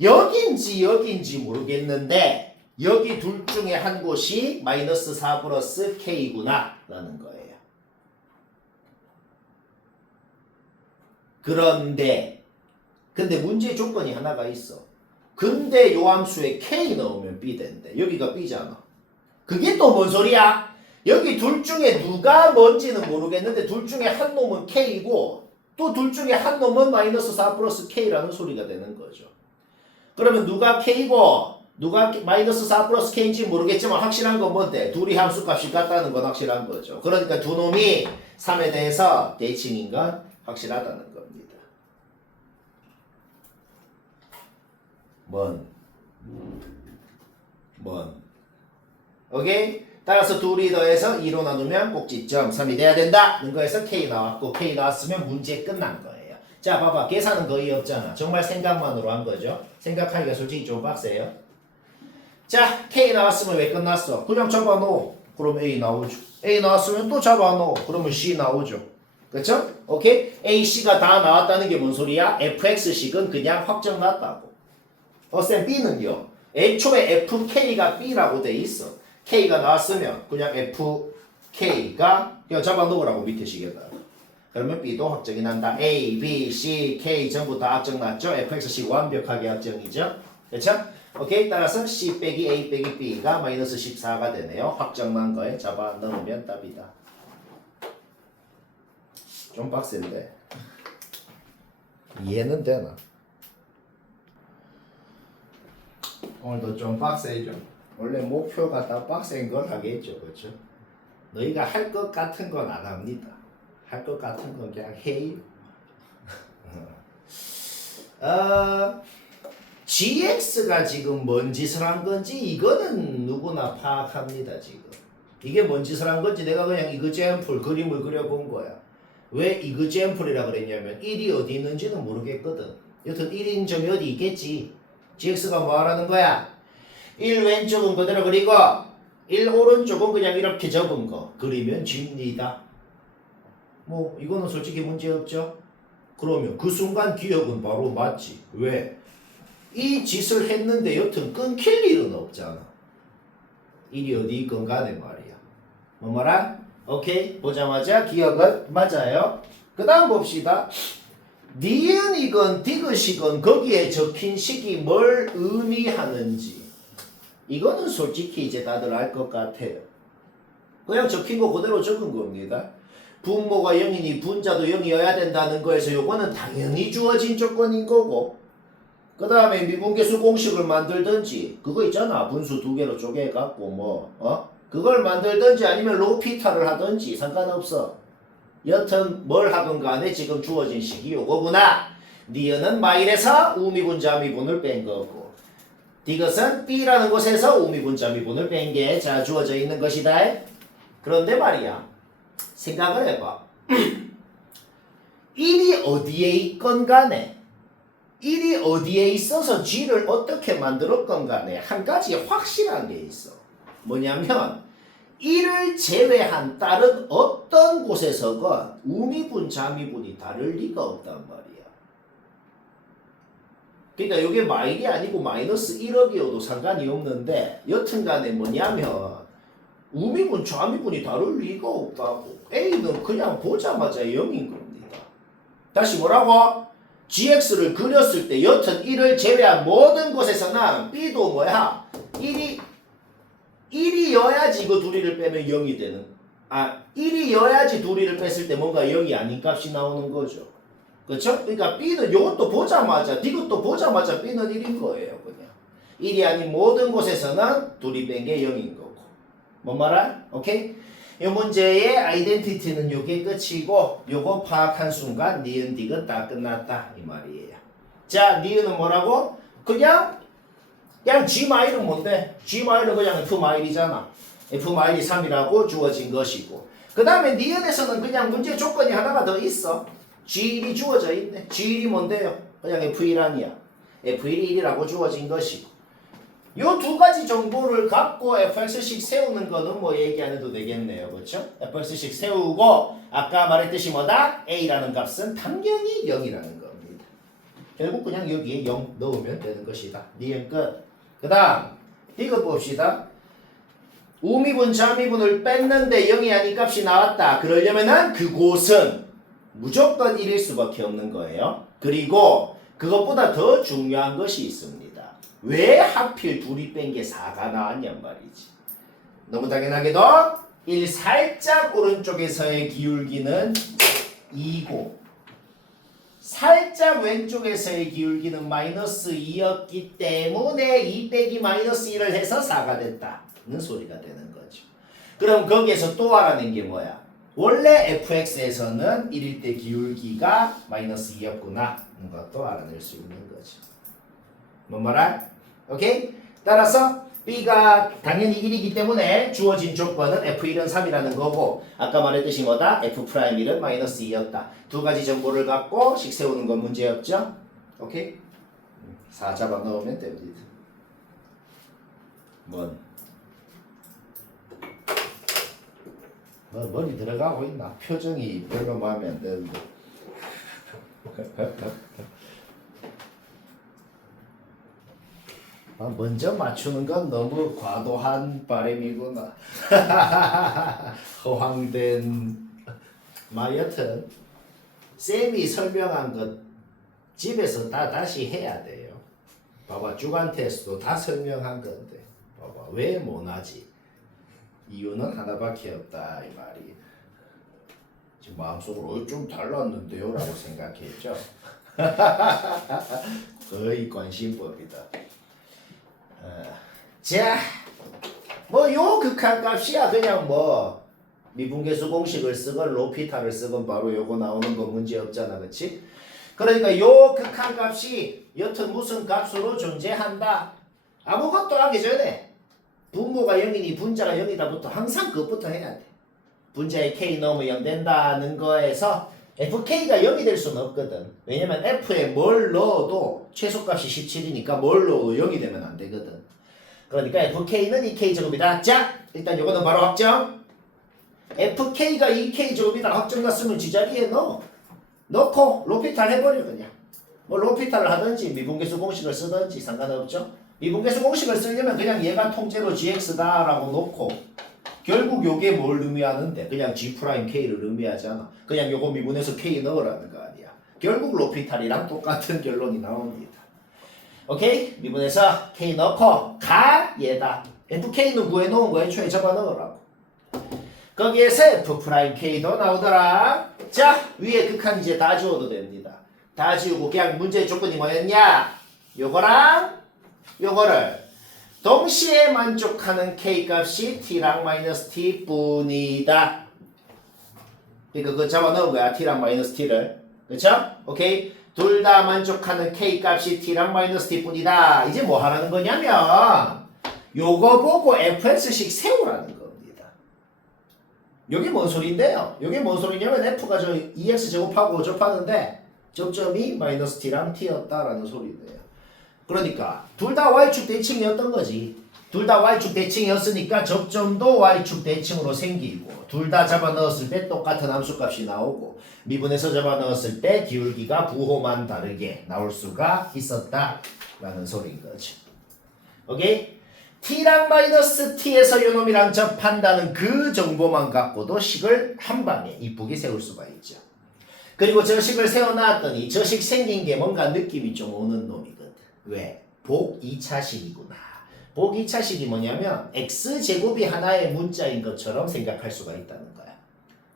여긴지 모르겠는데 여기 둘 중에 한 곳이 마이너스 4 플러스 k구나 라는 거예요. 근데 문제 조건이 하나가 있어. 근데 요 함수에 k 넣으면 b 된대. 여기가 b잖아. 그게 또 뭔 소리야? 여기 둘 중에 누가 뭔지는 모르겠는데 둘 중에 한 놈은 k이고 또 둘 중에 한 놈은 마이너스 4 플러스 k라는 소리가 되는 거죠. 그러면 누가 k고 누가 마이너스 4 플러스 k인지 모르겠지만 확실한 건 뭔데? 둘이 함수값이 같다는 건 확실한 거죠. 그러니까 두 놈이 3에 대해서 대칭인 건 확실하다는 겁니다. 오케이? 따라서 둘이 더해서 2로 나누면 꼭지점 3이 돼야 된다. 는 거에서 k 나왔고 k 나왔으면 문제 끝난 거예요. 자, 봐봐. 계산은 거의 없잖아. 정말 생각만으로 한 거죠. 생각하기가 솔직히 좀 빡세요. 자, k 나왔으면 왜 끝났어? 그냥 잡아놓어. 그럼 a 나오죠. a 나왔으면 또 잡아놓어. 그러면 c 나오죠. 그쵸? 오케이? a, c가 다 나왔다는 게 뭔 소리야? fx식은 그냥 확정 났다고. 쌤, b는요? 애초에 fk가 b라고 돼 있어. k가 나왔으면 그냥 fk가 그냥 잡아놓으라고 밑에 시계다. 그러면 b도 확정이 난다. a, b, c, k 전부 다 확정 났죠? fx식 완벽하게 확정이죠? 그렇죠? 오케이? 따라서 c 빼기 a 빼기 b가 마이너스 14가 되네요. 확정 난 거에 잡아넣으면 답이다. 좀 빡센데 이해는 되나? 오늘도 좀 빡세죠. 원래 목표가 다 빡센 걸 하겠죠. 그렇죠? 너희가 할 것 같은 건 안 합니다. 할 것 같은 건 그냥 해요. GX가 지금 뭔 짓을 한 건지 이거는 누구나 파악합니다. 지금 이게 뭔 짓을 한 건지 내가 그냥 이그젠플 그림을 그려본 거야. 왜 이그젠플이라 그랬냐면 1이 어디 있는지는 모르겠거든. 여튼 1인 점이 어디 있겠지. GX가 뭐 하라는 거야? 1 왼쪽은 그대로 그리고 1 오른쪽은 그냥 이렇게 접은 거 그리면 집니다. 뭐 이거는 솔직히 문제 없죠. 그러면 그 순간 기억은 바로 맞지. 왜? 이 짓을 했는데 여튼 끊길 일은 없잖아. 일이 어디 있건 간에 말이야. 뭐라? 오케이? 보자마자 기억은 맞아요. 그 다음 봅시다. 니은이건 디귿이건 거기에 적힌 식이 뭘 의미하는지 이거는 솔직히 이제 다들 알 것 같아요. 그냥 적힌 거 그대로 적은 겁니다. 분모가 0이니 분자도 0이어야 된다는 거에서 요거는 당연히 주어진 조건인 거고, 그 다음에 미분계수 공식을 만들든지 그거 있잖아, 분수 두 개로 쪼개갖고 그걸 만들든지 아니면 로피타를 하든지 상관없어. 여튼 뭘 하건 간에 지금 주어진 식이 요거구나. 니은은 마일에서 우미분 자미분을 뺀 거고, 디귿은 B라는 곳에서 우미분 자미분을 뺀 게 자 주어져 있는 것이다. 그런데 말이야, 생각을 해봐. 1이 어디에 있건 간에 1이 어디에 있어서 G를 어떻게 만들었건 간에 한 가지 확실한 게 있어. 뭐냐면 1을 제외한 다른 어떤 곳에서건 우미분 자미분이 다를 리가 없단 말이야. 그러니까 이게 마일이 아니고 마이너스 1억이어도 상관이 없는데 여튼간에 뭐냐면 우미분 좌미분이 다를 리가 없다고. A는 그냥 보자마자 0인 겁니다. 다시 뭐라고? GX를 그렸을 때 여튼 1을 제외한 모든 곳에서는 B도 뭐야? 1이여야지 이거 둘이를 빼면 0이 되는, 1이여야지 둘이를 뺐을 때 뭔가 0이 아닌 값이 나오는 거죠. 그렇죠? 그러니까 B는 요것도 보자마자, 이것도 보자마자 B는 1인 거예요. 그냥 1이 아닌 모든 곳에서는 둘이 뺀 게 0인 거고. 뭔 말아? 오케이? 이 문제의 아이덴티티는 요게 끝이고, 요거 파악한 순간 니은 디귿 다 끝났다 이 말이에요. 자, 니은은 뭐라고? 그냥 G 마일은 뭔데? G 마일은 그냥 F 마일이잖아. F 마일이 3이라고 주어진 것이고, 그 다음에 니은에서는 그냥 문제 조건이 하나가 더 있어. G1이 주어져 있네. G1이 뭔데요? 그냥 F1 아니야. F1이 1이라고 주어진 것이고, 요 두 가지 정보를 갖고 fx식 세우는 거는 뭐 얘기 안 해도 되겠네요. 그렇죠? fx식 세우고 아까 말했듯이 뭐다? a라는 값은 당연히 0이라는 겁니다. 결국 그냥 여기에 0 넣으면 되는 것이다. 니은 끝. 그 다음 이거 봅시다. 우미분 자미분을 뺐는데 0이 아닌 값이 나왔다. 그러려면은 그곳은 무조건 1일 수밖에 없는 거예요. 그리고 그것보다 더 중요한 것이 있습니다. 왜 하필 둘이 뺀 게 4가 나왔냔 말이지. 너무 당연하게도 1 살짝 오른쪽에서의 기울기는 2고 살짝 왼쪽에서의 기울기는 마이너스 2였기 때문에 2 빼기 마이너스 1을 해서 4가 됐다는 소리가 되는 거죠. 그럼 거기에서 또 알아낸 게 뭐야? 원래 fx에서는 1일 때 기울기가 마이너스 2였구나 하는 것도 알아낼 수 있는 거죠. 뭔 말아? 오케이? 따라서 B가 당연히 1이기 때문에 주어진 조건은 F1은 3이라는 거고, 아까 말했듯이 뭐다? F'1은 마이너스 2였다. 두 가지 정보를 갖고 식 세우는 건 문제였죠? 오케이? 4 잡아 넣으면 됩니다. 머리 들어가고 있나? 표정이 별로 마음에 안 드는데. 먼저 맞추는 건 너무 과도한 바람이구나. 허황된. 여튼 쌤이 설명한 것 집에서 다 다시 해야 돼요. 봐봐, 주간 테스트도 다 설명한 건데 봐봐, 왜 못하지? 이유는 하나밖에 없다 이 말이. 지금 마음속으로 좀 달랐는데요 라고 생각했죠. 거의 관심법이다. 자, 뭐 요 극한값이야. 그냥 뭐 미분계수 공식을 쓰건 로피타를 쓰건 바로 요거 나오는 거 문제 없잖아, 그치? 그러니까 요 극한값이 여튼 무슨 값으로 존재한다. 아무것도 하기 전에 분모가 0이니 분자가 0이다부터 항상 그것부터 해야 돼. 분자의 k 넣으면 0 된다는 거에서 fk가 0이 될 수는 없거든. 왜냐면 f에 뭘 넣어도 최소값이 17이니까 뭘 넣어도 0이 되면 안 되거든. 그러니까 fk는 2k 제곱이다. 자, 일단 요거는 바로 확정. fk가 2k 제곱이다 확정 났으면 지자리에 넣고 로피탈 해버려 그냥. 뭐 로피탈을 하든지 미분계수 공식을 쓰든지 상관없죠. 미분계수 공식을 쓰려면 그냥 얘가 통째로 gx다라고 놓고 결국 요게 뭘 의미하는데 그냥 g'k를 의미하잖아. 그냥 요거 미분해서 k 넣으라는 거 아니야. 결국 로피탈이랑 똑같은 결론이 나옵니다. 오케이? 미분해서 k 넣고 가 얘다. fk는 구해놓은 거 애초에 접어 넣으라고. 거기에서 f'k도 나오더라. 자, 위에 극한 이제 다 지워도 됩니다. 다 지우고 그냥 문제의 조건이 뭐였냐? 요거랑 요거를 동시에 만족하는 k값이 t랑 마이너스 t 뿐이다. 그러니까 그거 잡아 넣은 거야. t랑 마이너스 t를. 그쵸? 오케이? 둘 다 만족하는 k값이 t랑 마이너스 t 뿐이다. 이제 뭐 하라는 거냐면 요거 보고 fx식 세우라는 겁니다. 요게 뭔 소리인데요? 요게 뭔 소리냐면 f가 저 2x 제곱하고 접하는데 접점이 마이너스 t랑 t였다라는 소리인데요. 그러니까 둘 다 y축 대칭이었던 거지. 둘 다 y축 대칭이었으니까 접점도 y축 대칭으로 생기고 둘 다 잡아 넣었을 때 똑같은 함수값이 나오고 미분해서 잡아 넣었을 때 기울기가 부호만 다르게 나올 수가 있었다라는 소리인 거지. 오케이? t랑 마이너스 t에서 요놈이랑 접한다는 그 정보만 갖고도 식을 한 방에 이쁘게 세울 수가 있죠. 그리고 저 식을 세워놨더니 저 식 생긴 게 뭔가 느낌이 좀 오는 놈이거든. 왜? 복 2차식이구나. 복 2차식이 뭐냐면 x제곱이 하나의 문자인 것처럼 생각할 수가 있다는 거야.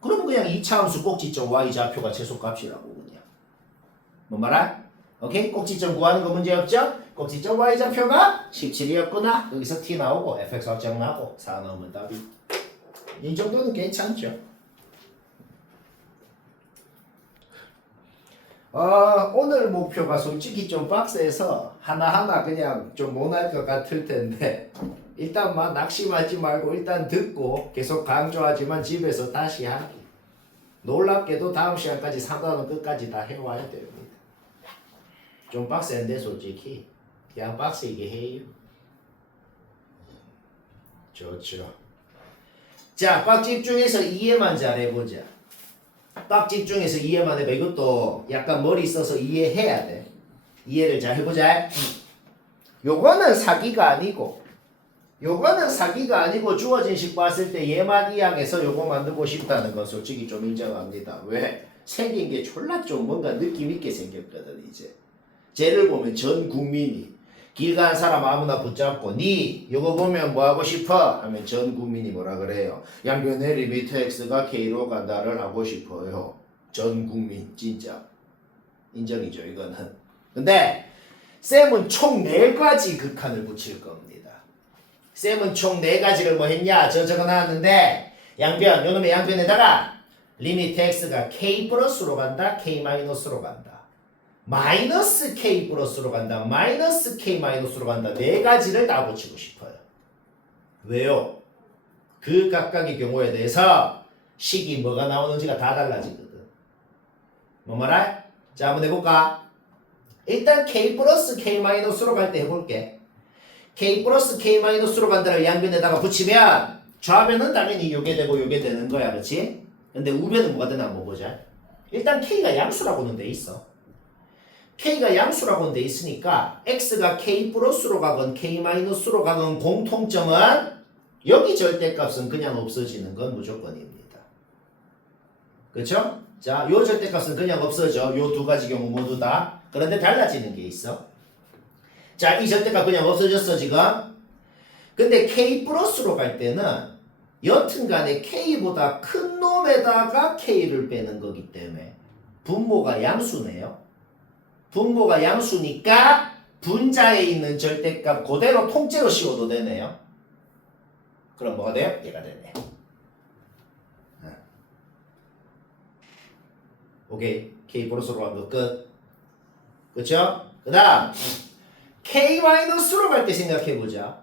그러면 그냥 2차 함수 꼭지점 y좌표가 최소값이라고 그냥. 뭔 말아? 오케이? 꼭지점 구하는 거 문제없죠? 꼭지점 y좌표가 17이었구나. 여기서 t 나오고 fx 확정 나고 4 넣으면 답이. 이 정도는 괜찮죠? 오늘 목표가 솔직히 좀 빡세서 하나하나 그냥 좀 못할 것 같을 텐데 일단 막 낙심하지 말고 일단 듣고 계속 강조하지만 집에서 다시 하기. 놀랍게도 다음 시간까지 3단원 끝까지 다 해와야 됩니다. 좀 빡센데 솔직히 그냥 빡세게 해요. 좋죠. 자, 빡 집중해서 이해만 잘해보자. 딱 집중해서 이해만 해봐. 이것도 약간 머리 써서 이해해야 돼. 이해를 잘 해보자. 요거는 사기가 아니고 주어진 식 봤을 때 얘만 이항해서 요거 만들고 싶다는 건 솔직히 좀 인정합니다. 왜? 생긴 게 졸라 좀 뭔가 느낌 있게 생겼거든 이제. 쟤를 보면 전 국민이 길 가는 사람 아무나 붙잡고 니 요거 보면 뭐 하고 싶어? 하면 전 국민이 뭐라 그래요? 양변의 리미트 x가 k로 간다를 하고 싶어요. 전 국민 진짜 인정이죠 이거는. 근데 쌤은 총 4가지 극한을 붙일 겁니다. 쌤은 총 4가지를 뭐 했냐? 저거 나왔는데 양변 요놈의 양변에다가 리미트 x가 k 플러스로 간다 k 마이너스로 간다. 마이너스 k 플러스로 간다. 마이너스 k 마이너스로 간다. 4가지를 다 붙이고 싶어요. 왜요? 그 각각의 경우에 대해서 식이 뭐가 나오는지가 다 달라지거든. 뭐 말할? 자 한번 해볼까? 일단 k 플러스 k 마이너스로 갈 때 해볼게. k 플러스 k 마이너스로 간다를 양변에다가 붙이면 좌변은 당연히 요게 되고 요게 되는 거야. 그렇지? 근데 우변은 뭐가 되나 한번 보자. 일단 k가 양수라고는 돼 있어. k가 양수라고는 돼 있으니까 x가 k 플러스로 가건 k 마이너스로 가건 공통점은 여기 절대값은 그냥 없어지는 건 무조건입니다. 그렇죠? 자, 요 절대값은 그냥 없어져. 요 2가지 경우 모두 다. 그런데 달라지는 게 있어. 자, 이 절대값 그냥 없어졌어 지금. 근데 k 플러스로 갈 때는 여튼간에 k보다 큰 놈에다가 k를 빼는 거기 때문에 분모가 양수네요. 분모가 양수니까 분자에 있는 절대값 그대로 통째로 씌워도 되네요. 그럼 뭐가 돼요? 얘가 되네. 오케이. k 플러스로 간 거 끝. 그쵸? 그 다음 k-로 갈 때 생각해보자.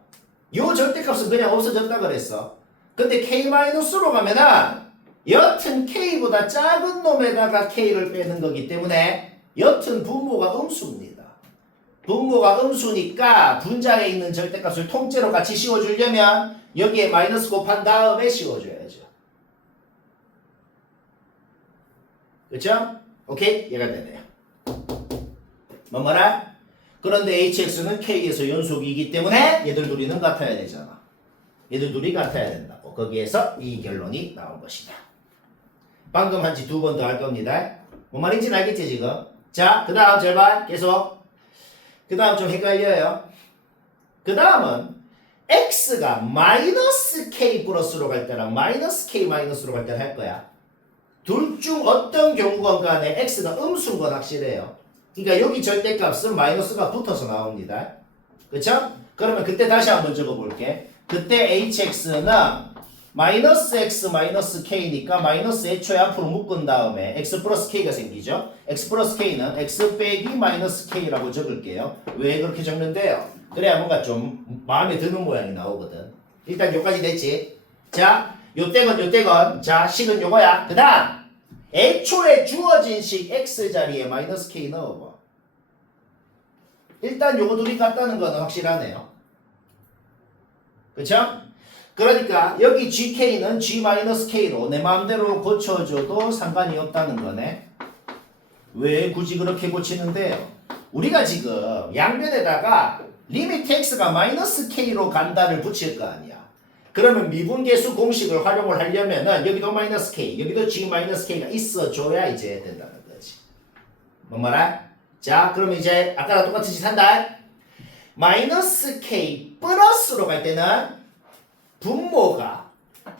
요 절대값은 그냥 없어졌다 그랬어. 근데 k-로 가면은 여튼 k보다 작은 놈에다가 k를 빼는 거기 때문에 여튼 분모가 음수입니다. 분모가 음수니까 분자에 있는 절대값을 통째로 같이 씌워주려면 여기에 마이너스 곱한 다음에 씌워줘야죠. 그쵸? 오케이? 얘가 되네요. 뭐라? 그런데 hx는 k에서 연속이기 때문에 얘들 둘이는 같아야 되잖아. 얘들 둘이 같아야 된다고. 거기에서 이 결론이 나온 것이다. 방금 한 지 2번 더 할 겁니다. 뭔 말인지는 알겠지 지금? 자, 그 다음 절반 계속. 그 다음 좀 헷갈려요. 그 다음은 x가 마이너스 k 플러스로 갈 때랑 마이너스 k 마이너스로 갈 때를 할 거야. 둘 중 어떤 경우건 간에 x가 음수인 건 확실해요. 그러니까 여기 절대값은 마이너스가 붙어서 나옵니다. 그쵸? 그러면 그때 다시 한번 적어볼게. 그때 hx는 마이너스 x 마이너스 k니까 마이너스 애초에 앞으로 묶은 다음에 x 플러스 k가 생기죠. x 플러스 k는 x 빼기 마이너스 k라고 적을게요. 왜 그렇게 적는데요? 그래야 뭔가 좀 마음에 드는 모양이 나오거든. 일단 여기까지 됐지? 자, 요때건 자, 식은 요거야. 그 다음 애초에 주어진 식 x 자리에 마이너스 k 넣어봐. 일단 요거 둘이 같다는 거는 확실하네요. 그쵸? 그러니까 여기 gk는 g-k로 내 마음대로 고쳐줘도 상관이 없다는 거네. 왜 굳이 그렇게 고치는데요? 우리가 지금 양변에다가 리미트 x가 마이너스 k로 간다를 붙일 거 아니야. 그러면 미분계수 공식을 활용을 하려면은 여기도 마이너스 k, 여기도 g-k가 있어줘야 이제 된다는 거지. 뭔 말아? 자, 그러면 이제 아까랑 똑같은 짓 한다. 마이너스 k 플러스로 갈 때는 분모가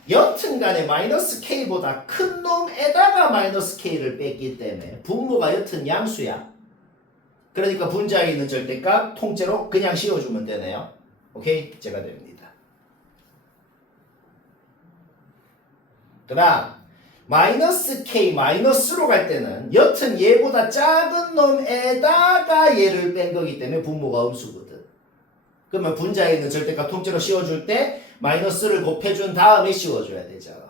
여튼간에 마이너스 k보다 큰 놈에다가 마이너스 k를 뺐기 때문에 분모가 여튼 양수야. 그러니까 분자에 있는 절대값 통째로 그냥 씌워주면 되네요. 오케이? 제가 됩니다. 그 다음 마이너스 k 마이너스로 갈 때는 여튼 얘보다 작은 놈에다가 얘를 뺀 거기 때문에 분모가 음수거든. 그러면 분자에 있는 절대값 통째로 씌워줄 때 마이너스를 곱해준 다음에 씌워줘야 되잖아.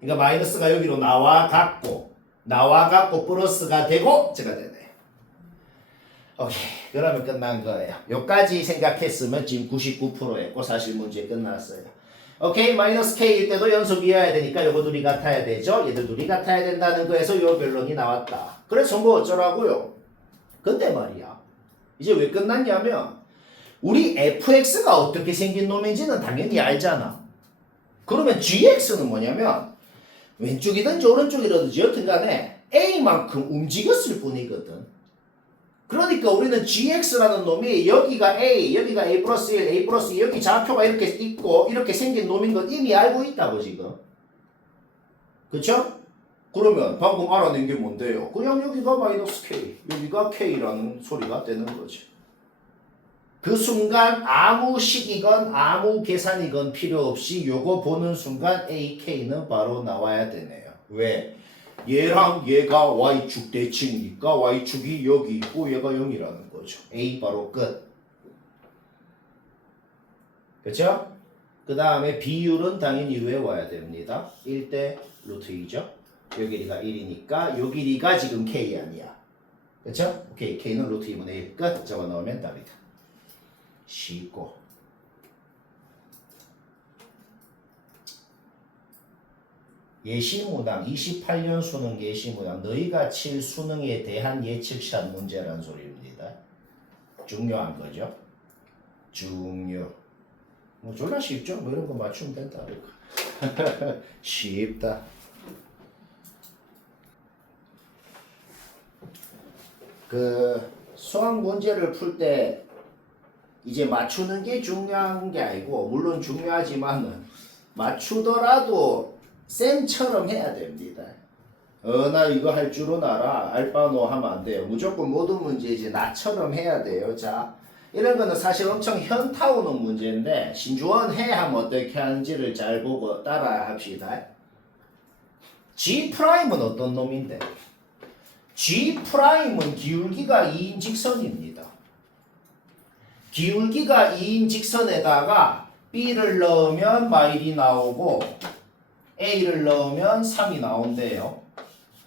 그러니까 마이너스가 여기로 나와 갖고 플러스가 되고 제가 되네. 오케이, 그러면 끝난 거예요. 여기까지 생각했으면 지금 99% 했고 사실 문제 끝났어요. 오케이, 마이너스 k일 때도 연속이어야 되니까 요거 둘이 같아야 되죠. 얘들 둘이 같아야 된다는 거에서 요 결론이 나왔다. 그래서 뭐 어쩌라고요? 근데 말이야, 이제 왜 끝났냐면 우리 fx가 어떻게 생긴 놈인지는 당연히 알잖아. 그러면 gx는 뭐냐면 왼쪽이든지 오른쪽이든지 여튼간에 a만큼 움직였을 뿐이거든. 그러니까 우리는 gx라는 놈이 여기가 a 플러스 1, a 플러스 2 여기 좌표가 이렇게 있고 이렇게 생긴 놈인 건 이미 알고 있다고 지금. 그쵸? 그러면 방금 알아낸 게 뭔데요? 그냥 여기가 마이너스 k, 여기가 k라는 소리가 되는 거지. 그 순간 아무 식이건 아무 계산이건 필요 없이 요거 보는 순간 AK는 바로 나와야 되네요. 왜? 얘랑 얘가 Y축 대칭이니까 Y축이 여기 있고 얘가 0이라는 거죠. A 바로 끝. 그쵸? 그 다음에 비율은 당연히 외워야 됩니다. 1대 루트 2죠. 요 길이가 1이니까 요 길이가 지금 K 아니야. 그쵸? 오케이, K는 루트 2분의 1 끝. 적어 넣으면 답이다. 쉽고 예시문항 28년 수능 예시문항 너희가 칠 수능에 대한 예측샷 문제란 소리입니다. 중요한 거죠. 중요. 뭐 졸라 쉽죠? 뭐 이런 거 맞추면 된다. 쉽다. 그 수학 문제를 풀 때 이제 맞추는 게 중요한 게 아니고 물론 중요하지만은 맞추더라도 쌤처럼 해야 됩니다. 나 이거 할 줄은 알아. 알바노 하면 안 돼요. 무조건 모든 문제 이제 나처럼 해야 돼요. 자, 이런 거는 사실 엄청 현타 오는 문제인데 신주원 해 하면 어떻게 하는지를 잘 보고 따라 합시다. G'은 어떤 놈인데? G'은 기울기가 2인 직선입니다. 기울기가 2인 직선에다가 B를 넣으면 마일이 나오고 A를 넣으면 3이 나온대요.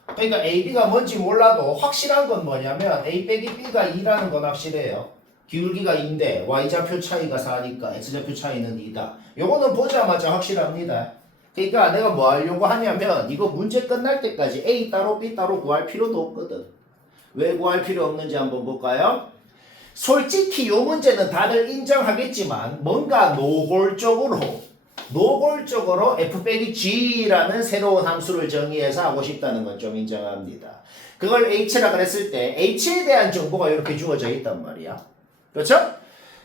그러니까 AB가 뭔지 몰라도 확실한 건 뭐냐면 A 빼기 B가 2라는 건 확실해요. 기울기가 2인데 Y좌표 차이가 4니까 X좌표 차이는 2다. 요거는 보자마자 확실합니다. 그러니까 내가 뭐 하려고 하냐면 이거 문제 끝날 때까지 A 따로 B 따로 구할 필요도 없거든. 왜 구할 필요 없는지 한번 볼까요? 솔직히 요 문제는 다들 인정하겠지만 뭔가 노골적으로 f 빼기 g라는 새로운 함수를 정의해서 하고 싶다는 건 좀 인정합니다. 그걸 h라 그랬을 때 h에 대한 정보가 이렇게 주어져 있단 말이야. 그렇죠?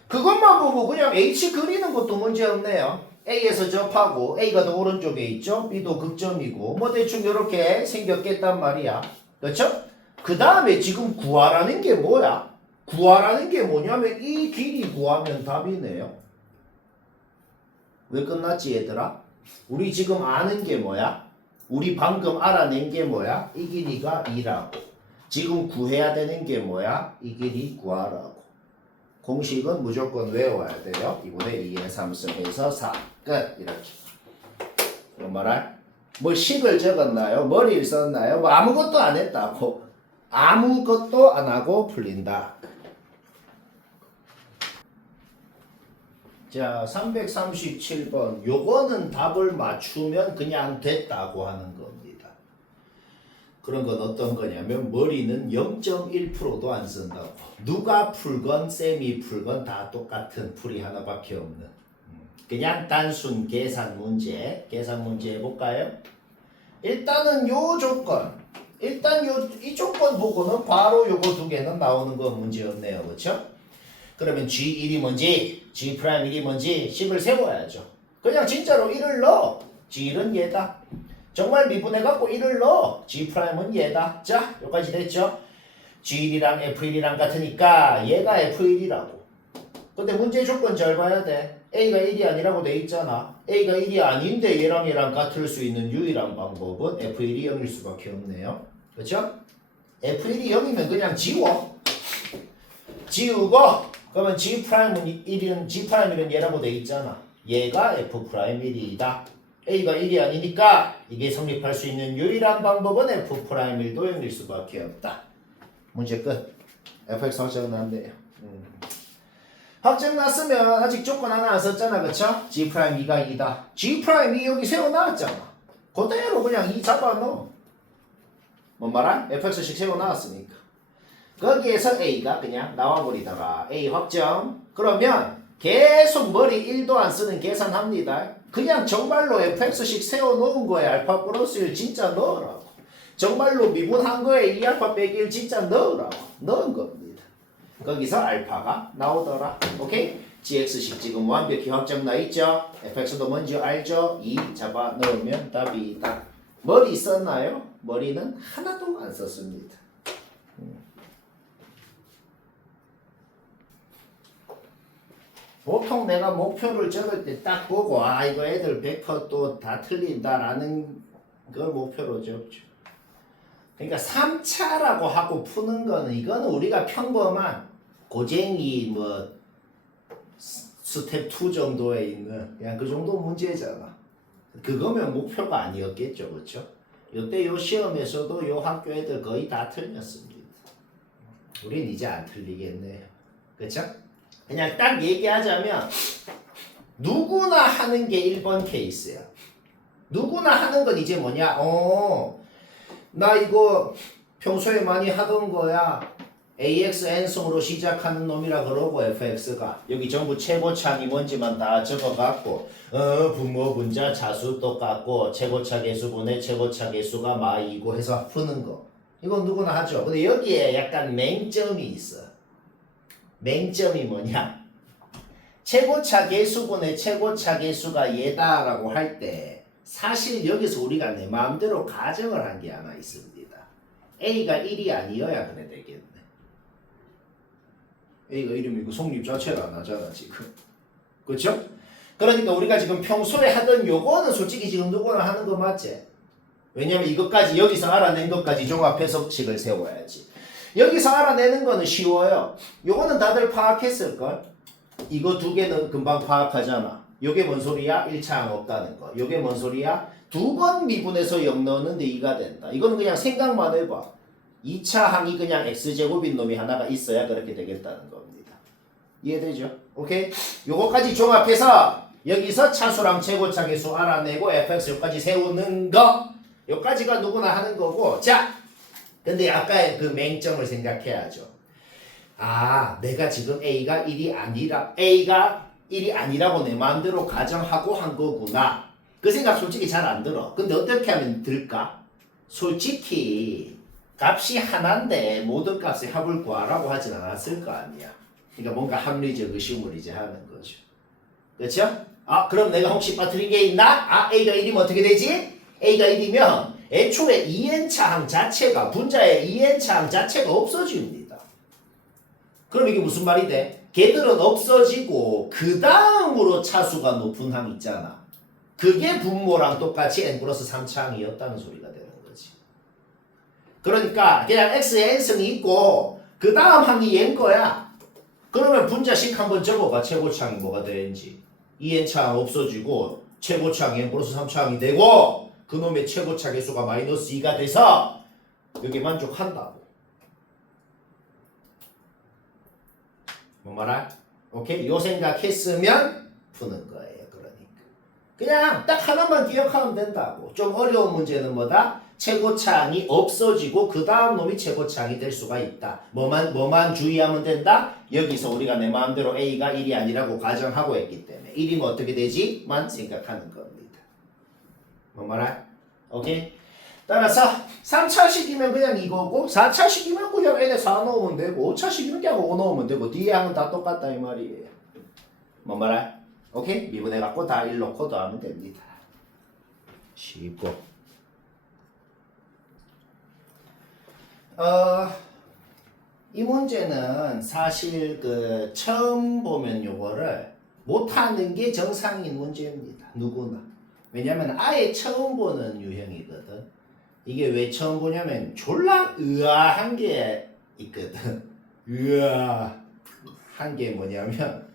그것만 보고 그냥 h 그리는 것도 문제 없네요. A에서 접하고 A가 더 오른쪽에 있죠. B도 극점이고 뭐 대충 이렇게 생겼겠단 말이야. 그렇죠? 그 다음에 지금 구하라는 게 뭐야? 구하라는 게 뭐냐면 이 길이 구하면 답이네요. 왜 끝났지 얘들아? 우리 지금 아는 게 뭐야? 우리 방금 알아낸 게 뭐야? 이 길이가 2라고. 지금 구해야 되는 게 뭐야? 이 길이 구하라고. 공식은 무조건 외워야 돼요. 이번에 2의 3승해서 4. 끝. 이렇게. 그럼 말할? 뭐 식을 적었나요? 머리를 썼나요? 뭐 아무것도 안 했다고. 아무것도 안 하고 풀린다. 자, 337번. 요거는 답을 맞추면 그냥 됐다고 하는 겁니다. 그런 건 어떤 거냐면 머리는 0.1%도 안 쓴다고. 누가 풀건 쌤이 풀건 다 똑같은 풀이 하나밖에 없는. 그냥 단순 계산 문제. 계산 문제 해볼까요? 일단은 요 조건. 일단 이 조건 보고는 바로 요거 두 개는 나오는 건 문제 없네요. 그렇죠? 그러면 G1이 뭔지, G'1이 뭔지 식을 세워야죠. 그냥 진짜로 1을 넣어. G1은 얘다. 정말 미분해갖고 1을 넣어. G'은 얘다. 자, 여기까지 됐죠? G1이랑 F1이랑 같으니까 얘가 F1이라고. 근데 문제 조건 잘 봐야 돼. A가 1이 아니라고 돼 있잖아. A가 1이 아닌데 얘랑 같을 수 있는 유일한 방법은 F1이 0일 수밖에 없네요. 그렇죠? F1이 0이면 그냥 지워. 지우고 그러면 G'은 얘라고 돼 있잖아. 얘가 F'1이다. A가 1이 아니니까 이게 성립할 수 있는 유일한 방법은 F'1도 0일 수밖에 없다. 문제 끝. fx 확정 났네요. 확정 났으면 아직 조건 하나 안 썼잖아. 그쵸? G'2가 2다. G'2 여기 세워놨잖아. 그대로 그냥 2 잡아넣어. 뭔 말아? fx식 세워놨으니까. 거기에서 A가 그냥 나와버리다가 A 확정. 그러면 계속 머리 1도 안 쓰는 계산합니다. 그냥 정말로 fx식 세워놓은 거에 알파 플러스 1 진짜 넣으라고. 정말로 미분한 거에 2알파 빼기 1 진짜 넣으라고. 넣은 겁니다. 거기서 알파가 나오더라. 오케이? gx식 지금 완벽히 확정 나 있죠? fx도 뭔지 알죠? 2 잡아 넣으면 답이다. 머리 썼나요? 머리는 하나도 안 썼습니다. 보통 내가 목표를 적을 때 딱 보고 아 이거 애들 100% 또 다 틀린다라는 걸 목표로 적죠. 그러니까 3차라고 하고 푸는 거는 이거는 우리가 평범한 고쟁이 뭐 스텝 2 정도에 있는 그냥 그 정도 문제잖아. 그거면 목표가 아니었겠죠. 그렇죠? 이때 요 시험에서도 요 학교 애들 거의 다 틀렸습니다. 우린 이제 안 틀리겠네요. 그렇죠? 그냥 딱 얘기하자면 누구나 하는 게 1번 케이스야. 누구나 하는 건 이제 뭐냐? 나 이거 평소에 많이 하던 거야. AX n승으로 시작하는 놈이라 그러고 fx가 여기 전부 최고차니 뭔지만 다 적어갖고 분모 분자 자수 똑같고 최고차 계수분의 최고차 계수가 마이고 해서 푸는 거. 이건 누구나 하죠. 근데 여기에 약간 맹점이 있어. 맹점이 뭐냐? 최고차 계수분의 최고차 계수가 얘다라고 할 때 사실 여기서 우리가 내 마음대로 가정을 한 게 하나 있습니다. A가 1이 아니어야 그래 되겠네. A가 1이면 이거 성립 자체가 안 하잖아 지금. 그렇죠? 그러니까 우리가 지금 평소에 하던 요거는 솔직히 지금 누구나 하는 거 맞지? 왜냐면 이것까지 여기서 알아낸 것까지 종합해석식을 세워야지. 여기서 알아내는 거는 쉬워요. 요거는 다들 파악했을걸? 이거 두 개는 금방 파악하잖아. 요게 뭔 소리야? 1차항 없다는 거. 요게 뭔 소리야? 두 번 미분해서 0 넣었는데 2가 된다. 이거는 그냥 생각만 해봐. 2차항이 그냥 x제곱인 놈이 하나가 있어야 그렇게 되겠다는 겁니다. 이해되죠? 오케이? 요거까지 종합해서 여기서 차수랑 최고차 계수 알아내고 fx 요까지 세우는 거. 요까지가 누구나 하는 거고. 자! 근데 아까 그 맹점을 생각해야죠. 아, 내가 지금 A가 1이 아니라고 내 마음대로 가정하고 한 거구나. 그 생각 솔직히 잘 안 들어. 근데 어떻게 하면 들까? 솔직히 값이 하나인데 모든 값의 합을 구하라고 하진 않았을 거 아니야. 그러니까 뭔가 합리적 의심을 이제 하는 거죠. 그렇죠? 아, 그럼 내가 혹시 빠뜨린 게 있나? 아, A가 1이면 어떻게 되지? A가 1이면 애초에 2n차항 자체가 분자의 2n차항 자체가 없어집니다. 그럼 이게 무슨 말이 돼? 걔들은 없어지고 그 다음으로 차수가 높은 항 있잖아. 그게 분모랑 똑같이 n 플러스 3차항이었다는 소리가 되는 거지. 그러니까 그냥 x에 n승이 있고 그 다음 항이 n 거야. 그러면 분자식 한번 적어봐. 최고차항이 뭐가 되는지. 2n차항 없어지고 최고차항이 n 플러스 3차항이 되고 그놈의 최고차 개수가 마이너스 2가 돼서 여기 만족한다고. 뭐 말아? 오케이? 요 생각했으면 푸는 거예요. 그러니까 그냥 딱 하나만 기억하면 된다고. 좀 어려운 문제는 뭐다? 최고차항이 없어지고 그 다음 놈이 최고차항이 될 수가 있다. 뭐만 주의하면 된다? 여기서 우리가 내 마음대로 A가 1이 아니라고 가정하고 했기 때문에 1이면 어떻게 되지? 만 생각하는 겁니다. 뭐 말아? 오케이? 따라서 3차식이면 그냥 이거고 4차식이면 그냥 n에 4 넣으면 되고 5차식이면 그냥 5 넣으면 되고 뒤에 항은 다 똑같다 이 말이에요. 뭔 말이야? 오케이? 미분해갖고 다 1 넣고 더하면 됩니다. 쉽고 이 문제는 사실 그 처음 보면 요거를 못하는 게 정상인 문제입니다. 누구나. 왜냐면 아예 처음 보는 유형이거든. 이게 왜 처음 보냐면 졸라 의아한 게 있거든. 의아한 게 뭐냐면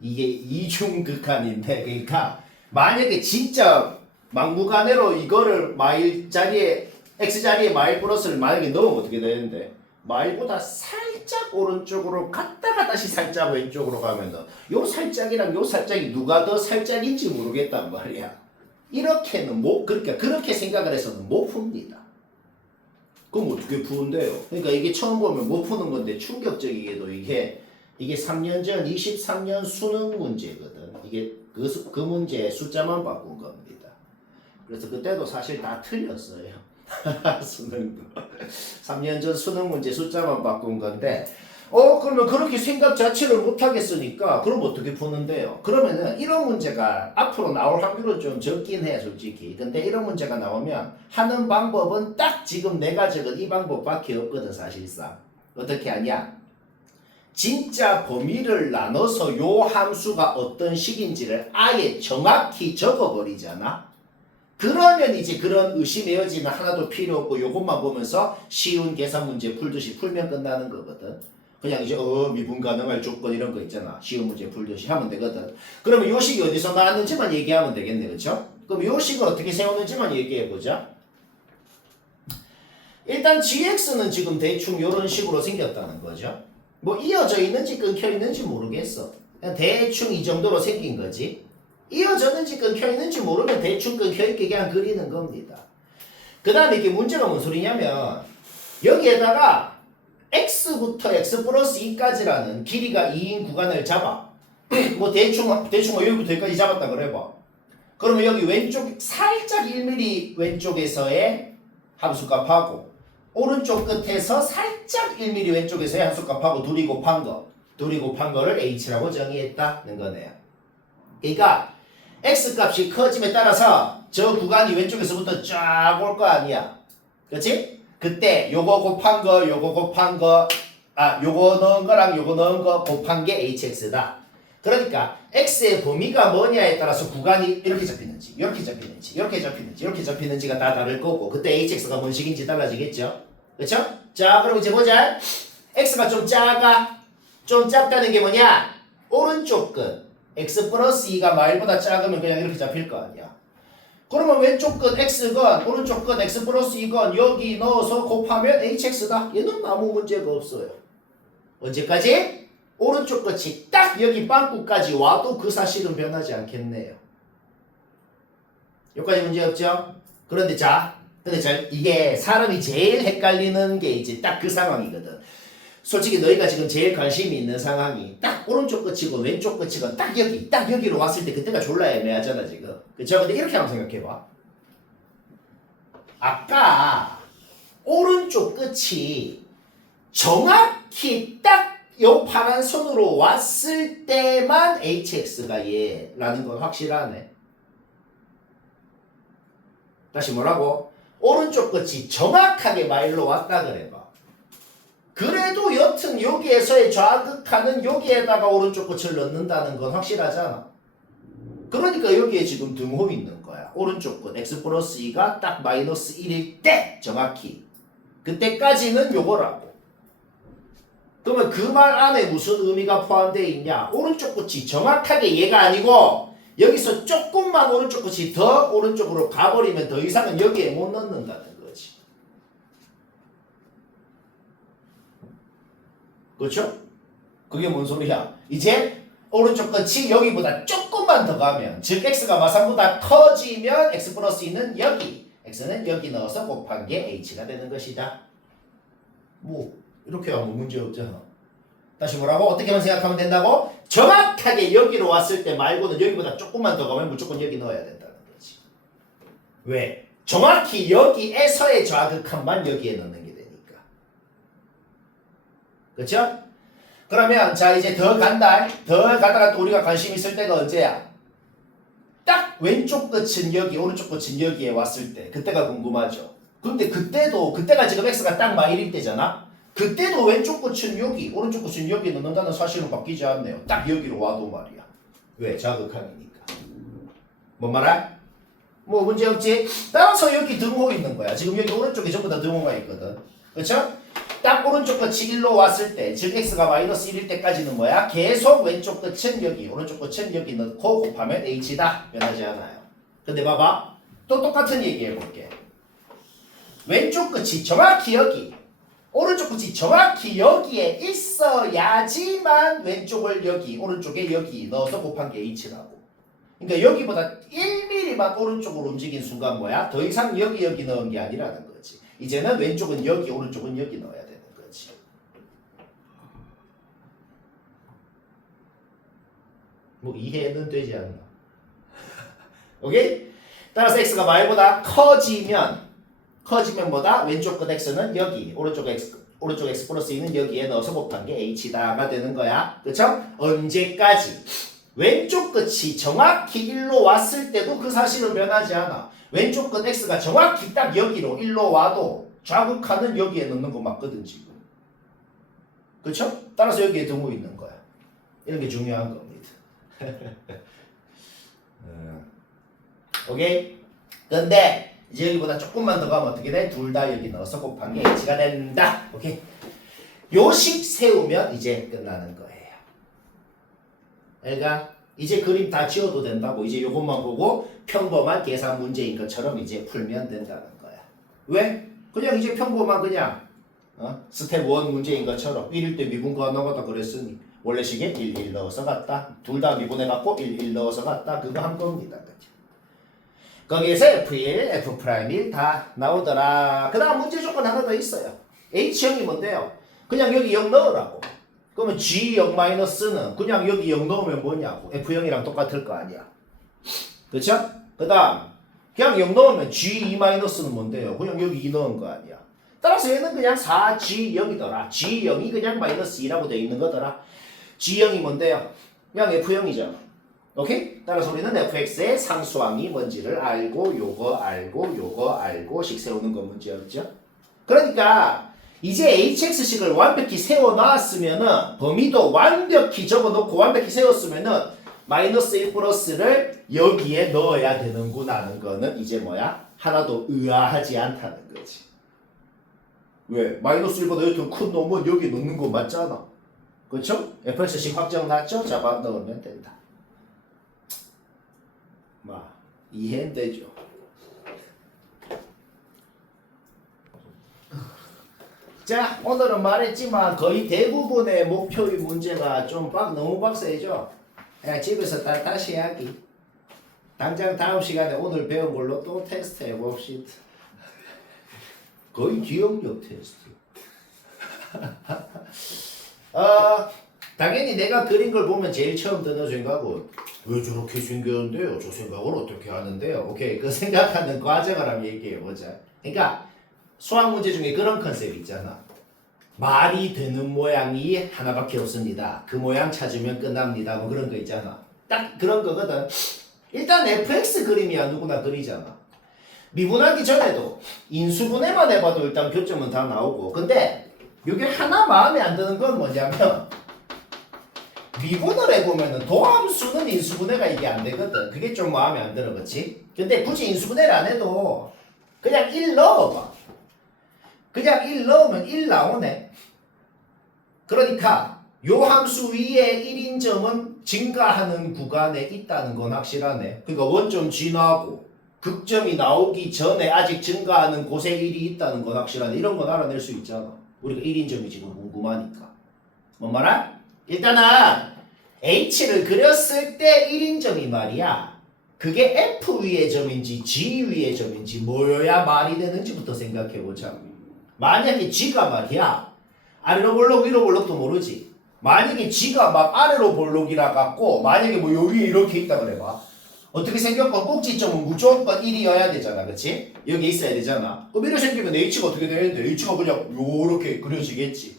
이게 이중극한인데 그러니까 만약에 진짜 막무가내로 이거를 마일 자리에 x 자리에 마일 플러스를 만약에 넣으면 어떻게 되는데 마일보다 살짝 오른쪽으로 갔다가 다시 살짝 왼쪽으로 가면은 요 살짝이랑 요 살짝이 누가 더 살짝인지 모르겠단 말이야. 이렇게는 그러니까 그렇게 생각을 해서는 못 풉니다. 그럼 어떻게 푸는데요? 그러니까 이게 처음 보면 못 푸는 건데 충격적이게도 이게 3년 전 23년 수능 문제거든. 이게 그 문제의 숫자만 바꾼 겁니다. 그래서 그때도 사실 다 틀렸어요. 수능도 3년 전 수능 문제 숫자만 바꾼 건데 그러면 그렇게 생각 자체를 못 하겠으니까 그럼 어떻게 푸는데요? 그러면은 이런 문제가 앞으로 나올 확률은 좀 적긴 해 솔직히. 근데 이런 문제가 나오면 하는 방법은 딱 지금 내가 적은 이 방법밖에 없거든 사실상. 어떻게 하냐? 진짜 범위를 나눠서 요 함수가 어떤 식인지를 아예 정확히 적어버리잖아. 그러면 이제 그런 의심의 여지는 하나도 필요 없고 요것만 보면서 쉬운 계산 문제 풀듯이 풀면 끝나는 거거든. 그냥 이제 미분 가능할 조건 이런 거 있잖아. 쉬운 문제 풀듯이 하면 되거든. 그러면 요 식이 어디서 나왔는지만 얘기하면 되겠네. 그쵸? 그럼 요 식을 어떻게 세우는지만 얘기해보자. 일단 gx는 지금 대충 요런 식으로 생겼다는 거죠. 뭐 이어져 있는지 끊겨 있는지 모르겠어. 그냥 대충 이 정도로 생긴 거지. 이어졌는지 끊겨 있는지 모르면 대충 끊겨 있게 그냥 그리는 겁니다. 그 다음에 이게 문제가 뭔 소리냐면 여기에다가 x부터 x 플러스 2까지라는 길이가 2인 구간을 잡아. 뭐 대충 여기부터 여기까지 잡았다 그래봐. 그러면 여기 왼쪽 살짝 1mm 왼쪽에서의 함수값하고 오른쪽 끝에서 살짝 1mm 왼쪽에서의 함수값하고 둘이 곱한 거를 h라고 정의했다는 거네요. 그러니까 x값이 커짐에 따라서 저 구간이 왼쪽에서부터 쫙 올 거 아니야. 그렇지? 그때 요거 곱한 거 요거 넣은 거랑 요거 넣은 거 곱한 게 hx다. 그러니까 x의 범위가 뭐냐에 따라서 구간이 이렇게 잡히는지 이렇게 잡히는지가 다 다를 거고 그때 hx가 뭔 식인지 달라지겠죠. 그렇죠? 자 그럼 이제 보자. x가 좀 작아. 좀 작다는 게 뭐냐? 오른쪽 끝 x 플러스 2가 마일보다 작으면 그냥 이렇게 잡힐 거 아니야. 그러면 왼쪽 끝 x건 오른쪽 끝 x 플러스 2건 여기 넣어서 곱하면 hx다. 얘는 아무 문제가 없어요. 언제까지? 오른쪽 끝이 딱 여기 빵꾸까지 와도 그 사실은 변하지 않겠네요. 여기까지 문제 없죠? 그런데 자 근데 이게 사람이 제일 헷갈리는 게 이제 딱 그 상황이거든. 솔직히 너희가 지금 제일 관심이 있는 상황이 딱 오른쪽 끝이고 왼쪽 끝이고 딱 여기로 왔을 때 그때가 졸라 애매하잖아 지금. 그쵸? 근데 이렇게 한번 생각해봐. 아까 오른쪽 끝이 정확히 딱 요 파란 선으로 왔을 때만 hx가 얘라는 건 확실하네. 다시 뭐라고? 오른쪽 끝이 정확하게 마일로 왔다 그래봐. 그래도 여튼 여기에서의 좌극하는 여기에다가 오른쪽 끝을 넣는다는 건 확실하잖아. 그러니까 여기에 지금 등호 있는 거야. 오른쪽 끝 x 플러스 2가 딱 마이너스 1일 때 정확히. 그때까지는 요거라고. 그러면 그 말 안에 무슨 의미가 포함되어 있냐? 오른쪽 끝이 정확하게 얘가 아니고 여기서 조금만 오른쪽 끝이 더 오른쪽으로 가버리면 더 이상은 여기에 못 넣는다는 거지. 그렇죠? 그게 뭔 소리야? 이제 오른쪽 끝이 여기보다 조금만 더 가면, 즉 x가 마삼보다 커지면 x 플러스 2는 여기, x는 여기 넣어서 곱한 게 h가 되는 것이다. 뭐 이렇게 하면 문제 없잖아. 다시 뭐라고? 어떻게만 생각하면 된다고? 정확하게 여기로 왔을 때 말고는 여기보다 조금만 더 가면 무조건 여기 넣어야 된다는 거지. 왜? 정확히 여기에서의 좌극한만 여기에 넣는 게 되니까. 그렇죠? 그러면 자 이제 더 간다. 더 가다가 또 우리가 관심 있을 때가 언제야? 딱 왼쪽 끝은 여기, 오른쪽 끝은 여기에 왔을 때. 그때가 궁금하죠. 근데 그때가 지금 x가 딱 마일일 때잖아. 그때도 왼쪽 끝은 여기, 오른쪽 끝은 여기 넣는다는 사실은 바뀌지 않네요. 딱 여기로 와도 말이야. 왜? 자극함이니까. 뭔 말이야? 뭐 문제 없지? 따라서 여기 등호 있는 거야. 지금 여기 오른쪽에 전부 다 등호가 있거든. 그렇죠? 딱 오른쪽 끝이 1로 왔을 때, 즉 x가 마이너스 1일 때까지는 뭐야? 계속 왼쪽 끝은 여기, 오른쪽 끝은 여기 넣고 곱하면 h다. 변하지 않아요. 근데 봐봐. 또 똑같은 얘기 해볼게. 왼쪽 끝이 정확히 여기, 오른쪽 끝이 정확히 여기에 있어야지만 왼쪽을 여기, 오른쪽에 여기 넣어서 곱한 게 h라고. 그러니까 여기보다 1mm만 오른쪽으로 움직인 순간 뭐야? 더 이상 여기 넣은 게 아니라는 거지. 이제는 왼쪽은 여기, 오른쪽은 여기 넣어야 되는 거지. 뭐 이해는 되지 않나? 오케이? 따라서 x가 말보다 커지면 뭐다? 왼쪽 끝 x는 여기, 오른쪽 x 플러스 2는 여기에 넣어서 곱한 게 h다가 되는 거야. 그쵸? 언제까지? 왼쪽 끝이 정확히 1로 왔을 때도 그 사실은 변하지 않아. 왼쪽 끝 x가 정확히 딱 여기로 1로 와도 좌극하는 여기에 넣는 거 맞거든 지금. 그쵸? 따라서 여기에 등호 있는 거야. 이런 게 중요한 겁니다. 오케이? 근데 이제 여기보다 조금만 더 가면 어떻게 돼? 둘 다 여기 넣어서 곱한 게 h가 된다. 오케이? 요식 세우면 이제 끝나는 거예요. 애가 이제 그림 다 지워도 된다고. 이제 요것만 보고 평범한 계산 문제인 것처럼 이제 풀면 된다는 거야. 왜? 그냥 이제 평범한 그냥 스텝 1 문제인 것처럼 1일 때 미분과 나가다 그랬으니 원래 식에 1 넣어서 갔다. 둘 다 미분해갖고 1 넣어서 갔다. 그거 한 겁니다. 거기에서 F1, F'1 다 나오더라. 그 다음 문제 조건 하나 더 있어요. H형이 뭔데요? 그냥 여기 0 넣으라고. 그러면 G0-는 그냥 여기 0 넣으면 뭐냐고. F형이랑 똑같을 거 아니야. 그쵸? 그 다음 그냥 0 넣으면 G2-는 뭔데요? 그냥 여기 2 넣은 거 아니야. 따라서 얘는 그냥 4G0이더라. G0이 그냥 마이너스 2라고 돼 있는 거더라. G0이 뭔데요? 그냥 F형이잖아. 오케이? 따라서 우리는 fx의 상수항이 뭔지를 알고 요거 알고 식 세우는 건 문제였죠. 그러니까 이제 hx식을 완벽히 세워놨으면은 범위도 완벽히 적어놓고 완벽히 세웠으면은 마이너스 1 플러스를 여기에 넣어야 되는구나 하는 거는 이제 뭐야? 하나도 의아하지 않다는 거지. 왜? 마이너스 1보다 이렇게 큰 놈은 여기 넣는 거 맞잖아. 그렇죠? fx식 확정 났죠? 잡아 넣으면 된다. 이해는 되죠. 자, 오늘은 말했지만 거의 대부분의 목표의 문제가 좀 너무 빡세죠. 그냥 집에서 다시 하기. 당장 다음 시간에 오늘 배운 걸로 또 테스트 해봅시다. 거의 기억력 테스트. 당연히 내가 그린 걸 보면 제일 처음 드는 생각은 왜 저렇게 생겼는데요? 저 생각을 어떻게 하는데요? 오케이, 그 생각하는 과정을 한번 얘기해 보자. 그러니까 수학 문제 중에 그런 컨셉 있잖아. 말이 되는 모양이 하나밖에 없습니다. 그 모양 찾으면 끝납니다. 뭐 그런 거 있잖아. 딱 그런 거거든. 일단 fx 그림이야 누구나 그리잖아. 미분하기 전에도 인수분해만 해봐도 일단 교점은 다 나오고. 근데 이게 하나 마음에 안 드는 건 뭐냐면 미분을 해보면은 도함수는 인수분해가 이게 안 되거든. 그게 좀 마음에 안 들어, 그치? 근데 굳이 인수분해를 안 해도 그냥 1 넣어봐. 그냥 1 넣으면 1 나오네. 그러니까 요 함수 위에 1인점은 증가하는 구간에 있다는 건 확실하네. 그러니까 원점 지나고 극점이 나오기 전에 아직 증가하는 곳에 1이 있다는 건 확실하네. 이런 건 알아낼 수 있잖아. 우리가 1인점이 지금 궁금하니까. 뭔 말아? 일단은 H를 그렸을 때 1인점이 말이야. 그게 F 위의 점인지 G 위의 점인지 뭐여야 말이 되는지부터 생각해보자. 만약에 G가 말이야. 아래로 볼록 위로 볼록도 모르지. 만약에 G가 막 아래로 볼록이라 갖고 만약에 뭐 요 위에 이렇게 있다 그래봐. 어떻게 생겼건 꼭지점은 무조건 1이어야 되잖아. 그치? 여기 있어야 되잖아. 그럼 이렇게 생기면 H가 어떻게 되는데? H가 그냥 요렇게 그려지겠지.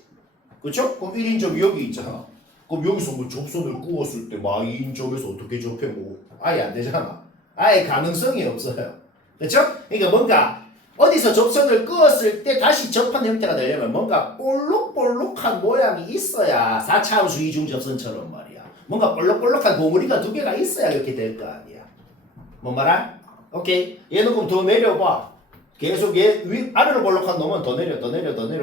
그쵸? 그럼 1인점이 여기 있잖아. 그럼 여기서 뭐 접선을 구웠을 때 막 2인점에서 어떻게 접해? 뭐 아예 안 되잖아. 아예 가능성이 없어요. 그쵸? 그러니까 뭔가 어디서 접선을 그었을 때 다시 접한 형태가 되려면 뭔가 볼록볼록한 모양이 있어야 4차 함수 이중 접선처럼 말이야. 뭔가 볼록볼록한 고무리가 두 개가 있어야 이렇게 될 거 아니야. 뭔 말아? 오케이. 얘는 그럼 더 내려봐. 계속 얘 아래로 볼록한 놈은 더 내려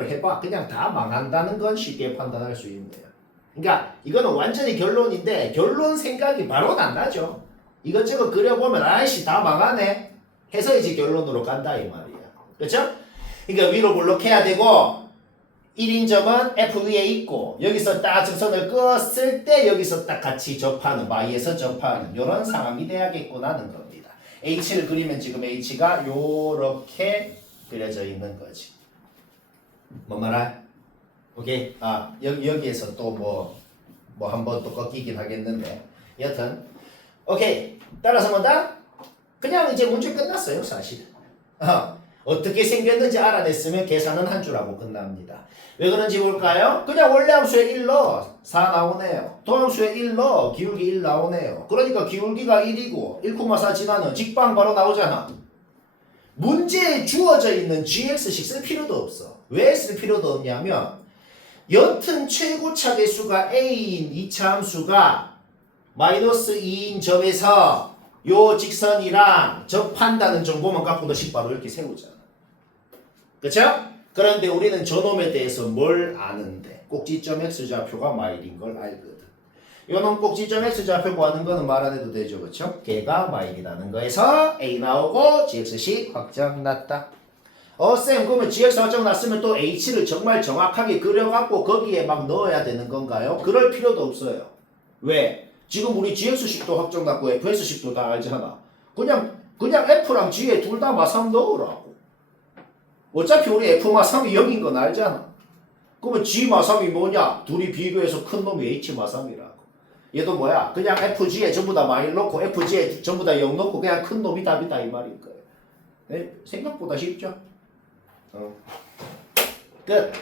해봐. 그냥 다 망한다는 건 쉽게 판단할 수 있네요. 그러니까 이거는 완전히 결론인데 결론 생각이 바로 안 나죠. 이것저것 그려보면 아이씨 다 망하네 해서 이제 결론으로 간다 이 말이야. 그렇죠? 그러니까 위로 볼록해야 되고 1인점은 F 위에 있고 여기서 딱 직선을 끄었을 때 여기서 딱 같이 접하는 Y에서 접하는 이런 상황이 돼야겠구나는 겁니다. H를 그리면 지금 H가 요렇게 그려져 있는 거지. 뭔 말아? 오케이? 여기에서 또 뭐 한 번 또 꺾이긴 하겠는데 여튼 오케이. 따라서 뭐다? 그냥 이제 문제 끝났어요 사실. 어떻게 생겼는지 알아냈으면 계산은 한 줄 하고 끝납니다. 왜 그런지 볼까요? 그냥 원래 함수에 1 넣어 4 나오네요. 도함수에 1 넣어 기울기 1 나오네요. 그러니까 기울기가 1이고 1,4 지나는 직방 바로 나오잖아. 문제에 주어져 있는 gx식 쓸 필요도 없어. 왜 쓸 필요도 없냐면 여튼 최고차 계수가 a인 2차 함수가 마이너스 2인 점에서 요 직선이랑 접한다는 정보만 갖고도 식바로 이렇게 세우잖아. 그쵸? 그런데 우리는 저놈에 대해서 뭘 아는데 꼭지점 x좌표가 마일인 걸 알거든. 요놈 꼭지점 x좌표 구하는 거는 말 안 해도 되죠. 그쵸? 걔가 마일이라는 거에서 a 나오고 gx식 확정 났다. 쌤 그러면 gx 확정 났으면 또 h를 정말 정확하게 그려갖고 거기에 막 넣어야 되는 건가요? 그럴 필요도 없어요. 왜? 지금 우리 gx식도 확정 났고 fs식도 다 알잖아. 그냥 f랑 g에 둘 다 마삼 넣으라고. 어차피 우리 f 마삼이 0인 건 알잖아. 그러면 g 마삼이 뭐냐? 둘이 비교해서 큰 놈이 h 마삼이라고. 얘도 뭐야? 그냥 fg에 전부 다 마일 넣고 fg에 전부 다 0 넣고 그냥 큰 놈이 답이다 이 말인 거예요. 네? 생각보다 쉽죠? 끝.